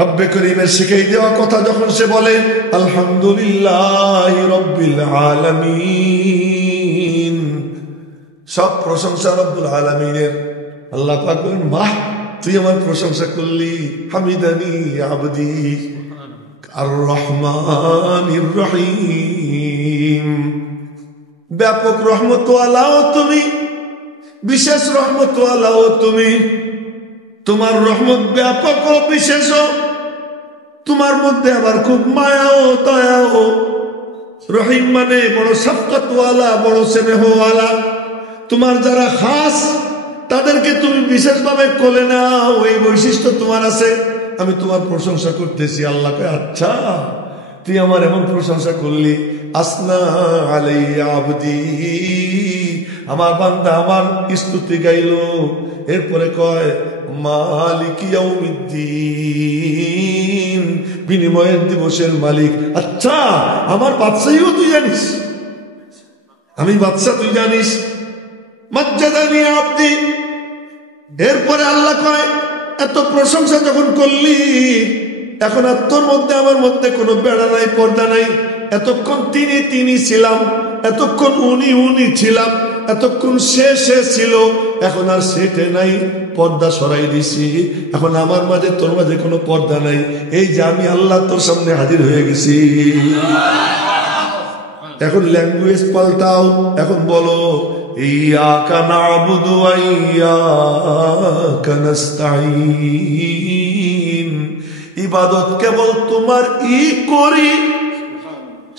রব্বে করিমের শিখাই দেওয়া কথা যখন সে বলে আলহামদুলিল্লাহ রব্বিল আলামিন, সব প্রশংসা রব্বুল আলামিনের। আল্লাহ পাক বলেন, বাহ তুই আমার প্রশংসা করলি, হামিদানি আবদি আর রহমানির রহিম। ব্যাপক রহমতওয়ালাও তুমি, বিশেষ রহমতওয়ালাও তুমি। তোমার রহমত ব্যাপক ও বিশেষ, তোমার মধ্যে আবার খুব মায়াও দয়াও। রহিম মানে বড় শফকতওয়ালা, বড় স্নেহওয়ালা। তোমার যারা খাস তাদেরকে তুমি বিশেষভাবে কোলে নাও, এই বৈশিষ্ট্য তোমার আছে। আমি তোমার প্রশংসা করতেছি। আল্লাহ কয়, আচ্ছা তুই আমার এমন প্রশংসা করলি। আসনা আলাইয়া আবদি, আমার বান্দা আমার স্তুতি গাইল। এরপরে কয় মালিক ইয়াউমিদ্দিন, বিনিময়ের দিবসের মালিক। আচ্ছা আমার বাদশাহীও তুই জানিস, আমি বাদশা তুই জানিস। মজ্জাদানি আবদি। এরপরে আল্লাহ কয়, এত প্রশংসা যখন করলি, এখন আর তোর মধ্যে আমার মধ্যে কোনো বেড়া নাই, পর্দা নাই। এতক্ষণ তিনি ছিলাম, এতক্ষণ উনি ছিলাম, এতক্ষণ সে ছিল, এখন আর সেটে নাই, পর্দা সরাই দিছি। এখন আমার মাঝে তোর মাঝে কোনো পর্দা নাই। এই যে আমি আল্লাহ তোর সামনে হাজির হয়ে গেছি। এখন ল্যাঙ্গুয়েজ পাল্টাও, এখন বলো ইয়াকা না'বুদু ওয়া ইয়াকা নাস্তাঈন। ইবাদত কেবল তোমার করি,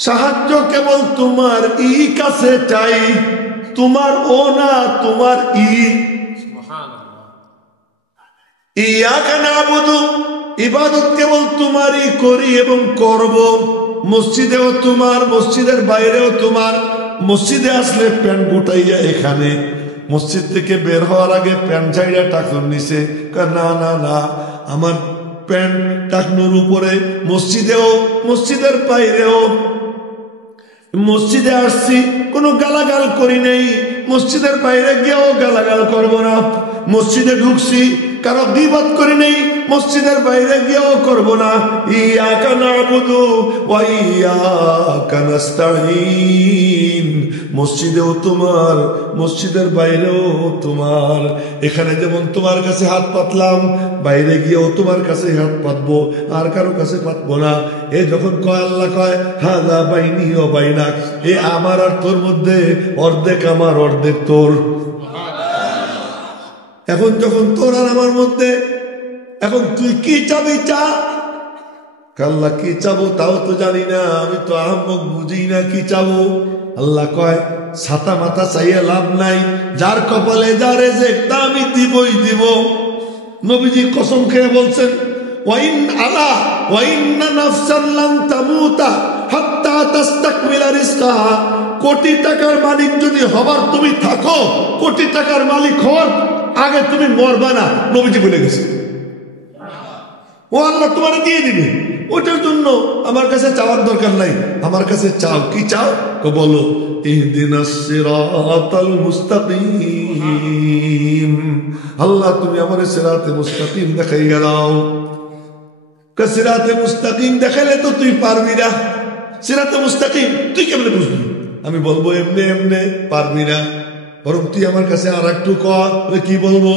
সাহায্য কেবল তোমার কাছে চাই, তোমার ও না তোমার ইয়াকা না'বুদু। ইবাদত কেবল তোমারই করি এবং করব। মসজিদেও তোমার, মসজিদের বাইরেও তোমার। মসজিদে আসলে প্যান্ট গুটাইয়া এখানে, মসজিদ থেকে বের হওয়ার আগে প্যান্ট ছাইড়া টাকুর নিচে। না না না, আমার প্যান্ট টাকনুর উপরে, মসজিদেও মসজিদের বাইরেও। মসজিদে আসছি কোনো গালাগাল করি নাই, মসজিদের বাইরে গিয়েও গালাগাল করব না। মসজিদে ঢুকছি কারো গীবত করি নাই, মসজিদের বাইরে গিয়েও করব না। ইয়াকা না'বুদু ওয়া ইয়াকা নাস্তাঈন। মসজিদেও তোমার, মসজিদের বাইরেও তোমার। এখানে যেমন তোমার কাছে হাত পাতলাম, বাইরে গিয়েও তোমার কাছে হাত পাতবো, আর কারো কাছে পাতবো না। এ যখন কয় আল্লাহ কয় হাযা বাইনি ওয়া বাইনাক, এ আমার আর তোর মধ্যে, অর্ধেক আমার অর্ধেক তোর। এখন যখন তোর আর আমার মধ্যে, এখন তুই কি চাবি চা। আল্লাহ কি চাবো তাও তো জানি না, আমি তো আহম্মক বুঝি না কি চাবো। আল্লাহ কয় ছাতা মাথা চাইয়া লাভ নাই, যার কপালে যা রেজেক তা আমি দিবই দিব। নবীজি কসম খেয়ে বলছেন ওয়াইন আলা ওয়াইন্না নাফসান লান তামুতা হাত্তা তাস্তাকমিলা রিজকাহা। কোটি টাকার মালিক যদি হবার তুমি থাকো, কোটি টাকার মালিক হওয়ার আগে তুমি মরবা না, নবীজি বলে গেছে। ও আল্লাহ তোমার দিয়ে দিবে, ওটার জন্য আমার কাছে চাওয়ার দরকার নাই। আমার কাছে চাও, কি চাও বলো, ইহদিনাস সিরাতাল মুস্তাকিম। আল্লাহ তুমি আমার সিরাতে মুস্তাকিম দেখাইয়া দাও। সিরাতে মুস্তাকিম দেখাইলে তো তুই পারবি না। সিরাতে মুস্তাকিম তুই কেমনে বুঝবি? আমি বলবো এমনে এমনে, পারবি না। বরং তুই আমার কাছে আর একটু কর। কি বলবো?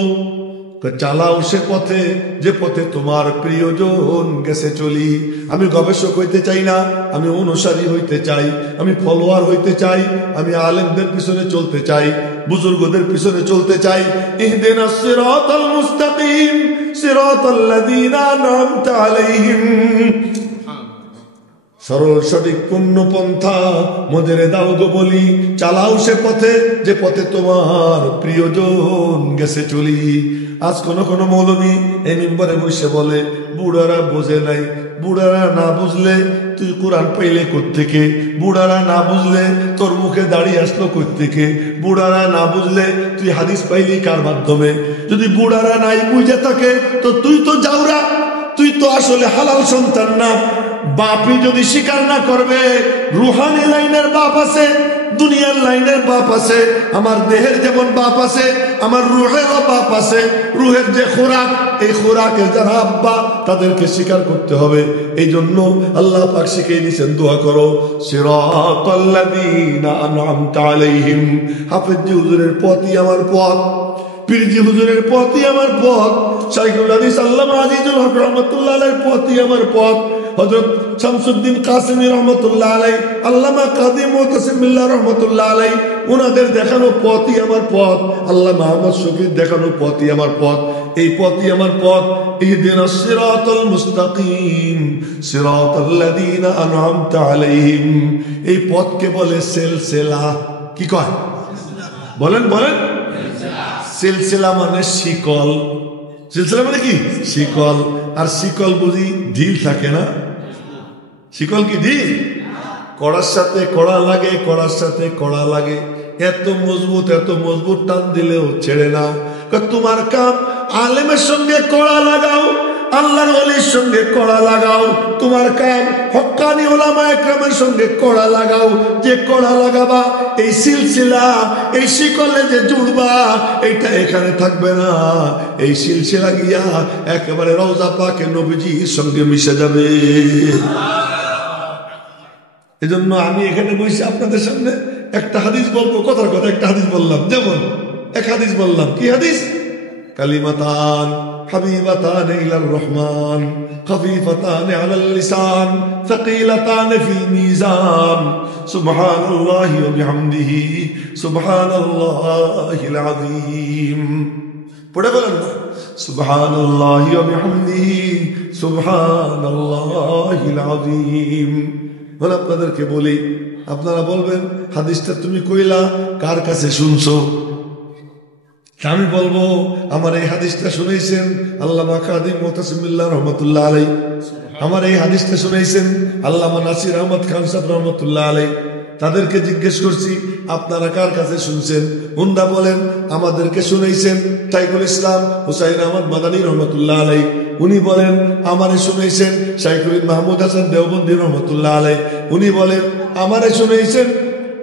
চালাও সে পথে যে পথে তোমার প্রিয়জন গেছে চলি। আমি গবেষক হইতে চাই না, আমি অনুসারী হইতে চাই, আমি ফলোয়ার হইতে চাই, আমি আলেমদের পিছনে চলতে চাই, বুজুর্গদের পিছনে চলতে চাই। ইহদিনাস সিরাতাল মুস্তাকিম সিরাতাল্লাযীনা আন'আমতা আলাইহিম। সরল সঠিক পূর্ণ পন্থা মোদের দাও গো বলি, চালাও সে পথে যে পথে তোমার প্রিয়জন গেছে চলি। আজ কোন কোন মৌলবী এই মিম্বরে বসে বলে বুড়ারা বোঝে নাই। বুড়ারা না বুঝলে তুই কোরআন পাইলে কোত্থেকে? বুড়ারা না বুঝলে তোর মুখে দাড়ি আসলো কোত্থেকে? বুড়ারা না বুঝলে তুই হাদিস পাইলি কার মাধ্যমে? যদি বুড়ারা নাই বুঝে থাকে তো তুই তো যাওরা, তুই তো আসলে হালাল সন্তান না। বাপই যদি স্বীকার না করবে, রুহানি লাইনের বাপ আছে, দুনিয়ার লাইনের বাপ আছে। আমার দেহের যেমন বাপ আছে, আমার রুহেরও বাপ আছে। রুহের যে খোরাক, এই খোরাকের যারা আব্বা, তাদেরকে স্বীকার করতে হবে। এই জন্য আল্লাহ পাক শিখিয়ে দিয়েছেন, দোয়া করো সিরাতাল্লাযীনা আনআমতা আলাইহিম। হাফেজি হুজুরের পথই আমার পথ, পীরজি হুজুরের পথই আমার পথ, শাইখুল হাদিস আল্লামা আজিজুল হক রহমাতুল্লাহ আলাইহির পথই আমার পথ, হযরত শামসুদ্দিন কাসেমী রহমাতুল্লাহ আলাইহি, আল্লামা কাজী মুতাসিম বিল্লাহ রহমাতুল্লাহ আলাইহি, ওনাদের দেখানো পথই আমার পথ, আল্লামা আহমদ শফীর দেখানো পথই আমার পথ। এই পথই আমার পথ। ইহদিনাস সিরাতাল মুস্তাকিম সিরাতাল্লাযীনা আনআমতা আলাইহিম। এই পথকে বলে সিলসিলা। কি কয়? বলেন বলেন। সিলসিলা মানে শিকল। সিলসিলা মানে কি? শিকল। আর শিকল বুঝি ঢিল থাকে না? শিকল কি ঢিল? কড়ার সাথে কড়া লাগে, কড়ার সাথে কড়া লাগে, এত মজবুত টান দিলেও ছেড়ে না। তোমার কাম আলেমের সঙ্গে কড়া লাগাও, আল্লাহর ওলির সঙ্গে কড়া লাগাও। তোমার কাম হক্কানি উলামা একরামের সঙ্গে কড়া লাগাও। যে কড়া লাগাবা, এই সিলসিলা, এই শিকলে যে জুড়বা, এইটা এখানে থাকবে না। এই সিলসিলা গিয়া একেবারে রওজা পাকে নবীজির সঙ্গে মিশে যাবে। এজন্য আমি এখানে বসে আপনাদের সামনে একটা হাদিস বলবো, কথার কথা একটা হাদিস বললাম। যেমন এক হাদিস বললাম, কি হাদিস? কালিমাতান হাবিবাতান ইলার রহমান খফিফাতান আলাল লিসান সাকিলাতান ফিল মিজান সুবহানাল্লাহি ওয়া বিহামদিহি সুবহানাল্লাহিল আযীম। পড়ে বলেন না, সুবহানাল্লাহি ওয়া বিহামদিহি সুবহানাল্লাহিল আযীম। বলে আপনাদেরকে বলি, আপনারা বলবেন হাদিসটা তুমি কইলা কার কাছে শুনছো? আমি বলবো আমার এই হাদিসটা শুনেছেন আল্লামা কাজী মুতাসিম বিল্লাহ রহমাতুল্লাহ আলাইহি। আমার এই হাদিসটা শুনেছেন আল্লামা নাসির আহমদ খান সাহেব রহমাতুল্লাহ আলাইহি। তাদেরকে জিজ্ঞেস করছি আপনারা কার কাছে শুনছেন? উন্দা বলেন আমাদেরকে শুনেছেন শাইখুল ইসলাম হুসাইন আহমদ মাদানী রহমাতুল্লাহ আলাইহি। উনি বলেন আমারে শুনেছেন শাইখুল মাহমুদ হাসান দেওবন্দি রহমাতুল্লাহ আলাইহি। উনি বলেন আমারে শুনেছেন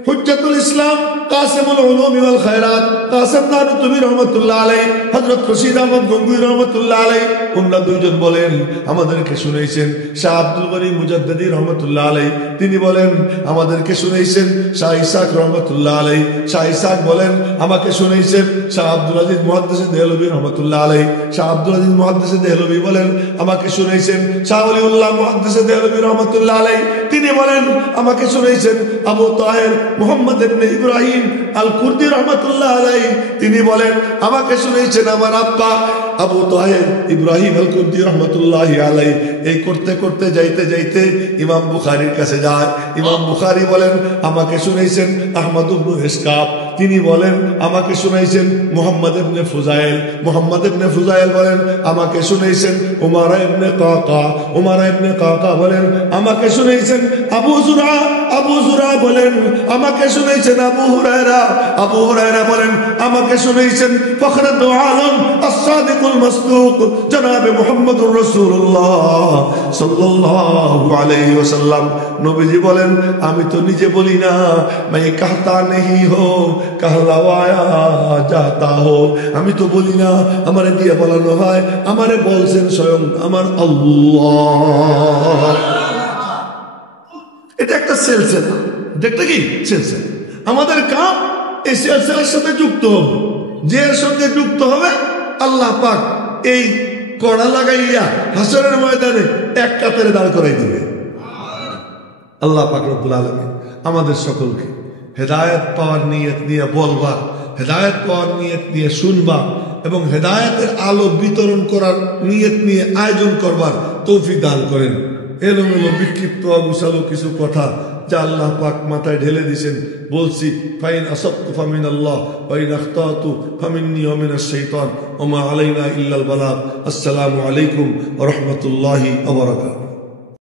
হুজ্জাতুল ইসলাম কাসিমুল উলুম ওয়াল খায়রাত কাসিম নানুতুবি রহমাতুল্লাহ আলাইহি, হযরত রশিদ আহমদ গঙ্গুই রহমাতুল্লাহ আলাইহি। ওনারা দুইজন বলেন আমাদেরকে শুনেছেন শাহ আব্দুল গনি মুজাদ্দিদি রহমাতুল্লাহ আলাইহি। তিনি বলেন আমাদেরকে শুনেছেন শাহ ইসহাক রহমাতুল্লাহ আলাইহি। শাহ ইসহাক বলেন আমাকে শুনেছেন শাহ আব্দুল আজিজ মুহাদ্দিস দেহলভী রহমাতুল্লাহ আলাইহি। শাহ আব্দুল আজিজ মুহাদ্দিস দেহলভী বলেন আমাকে শুনেছেন শাহ ওলিউল্লাহ মুহাদ্দিস দেহলভী রহমাতুল্লাহ আলাইহি। তিনি বলেন আমাকে শুনেছেন আবু তাহের মুহাম্মদ ইবনে ইব্রাহিম আল কুর্দি রহমাতুল্লাহ আলাইহি। তিনি বলেন আমাকে শুনেছেন আমার আব্বা আবু তাহের ইব্রাহিম আল কুর্দি রহমাতুল্লাহি আলাইহি। এই করতে করতে যাইতে যাইতে ইমাম বুখারীর কাছে যায়। ইমাম বুখারী বলেন আমাকে শুনেছেন আহমদ ইবনে ইসকাব। তিনি বলেন আমাকে শুনাইছেন মুহাম্মদ ইবনে ফুজাইল। মুহাম্মদ ইবনে ফুজাইল বলেন আমাকে শুনাইছেন উমারা ইবনে কাকা। উমারা ইবনে কাকা বলেন আমাকে শুনাইছেন আবু জুরা। আবু জুরা বলেন আমাকে শুনাইছেন আবু হুরায়রা। আবু হুরায়রা বলেন আমাকে শুনাইছেন ফখরুল আলম as-সাদিকুল মাসদুক জনাবে মুহাম্মদুর রাসূলুল্লাহ সাল্লাল্লাহু আলাইহি ওয়াসাল্লাম। নবীজি বলেন আমি তো নিজে বলি না, मैं कहता नहीं हो कहलावाया जाता हो। আমি তো বলি না, আমারে দিয়ে বলানো হয়। আমারে বলছেন স্বয়ং আমার আল্লাহ। এটা একটা সিলসিলা। দেখতে কি সিলসিলা? আমাদের কাম এই সিলসিলার সাথে যুক্ত হবে। যে সঙ্গে যুক্ত হবে আল্লাহ পাক এই কড়া লাগাইয়া হাসরের ময়দানে এক কাতারে দাঁড় করাই দিবে। আল্লাহ পাক রব্বুল আলামিন আমাদের সকলকে হেদায়েত পাওয়ার নিয়ত নিয়ে বলবা, হেদায়েত পাওয়ার নিয়ত নিয়ে শুনবা এবং হেদায়েতের আলো বিতরণ করার নিয়ত নিয়ে আয়োজন করবার তৌফিক দান করেন। এলোমেলো বিক্ষিপ্ত অগুছালো কিছু কথা যা আল্লাহ পাক মাথায় ঢেলে দিয়েছেন বলছি। ফাইন আসাবতু ফামিন আল্লাহ ওয়াইন আখতাতু ফামিন্নী ওয়া মিনাশ শাইতান ওয়া মা আলাইনা ইল্লাল বালাগ। আসসালামু আলাইকুম ওয়া রাহমাতুল্লাহি ওয়া বারাকাতুহু।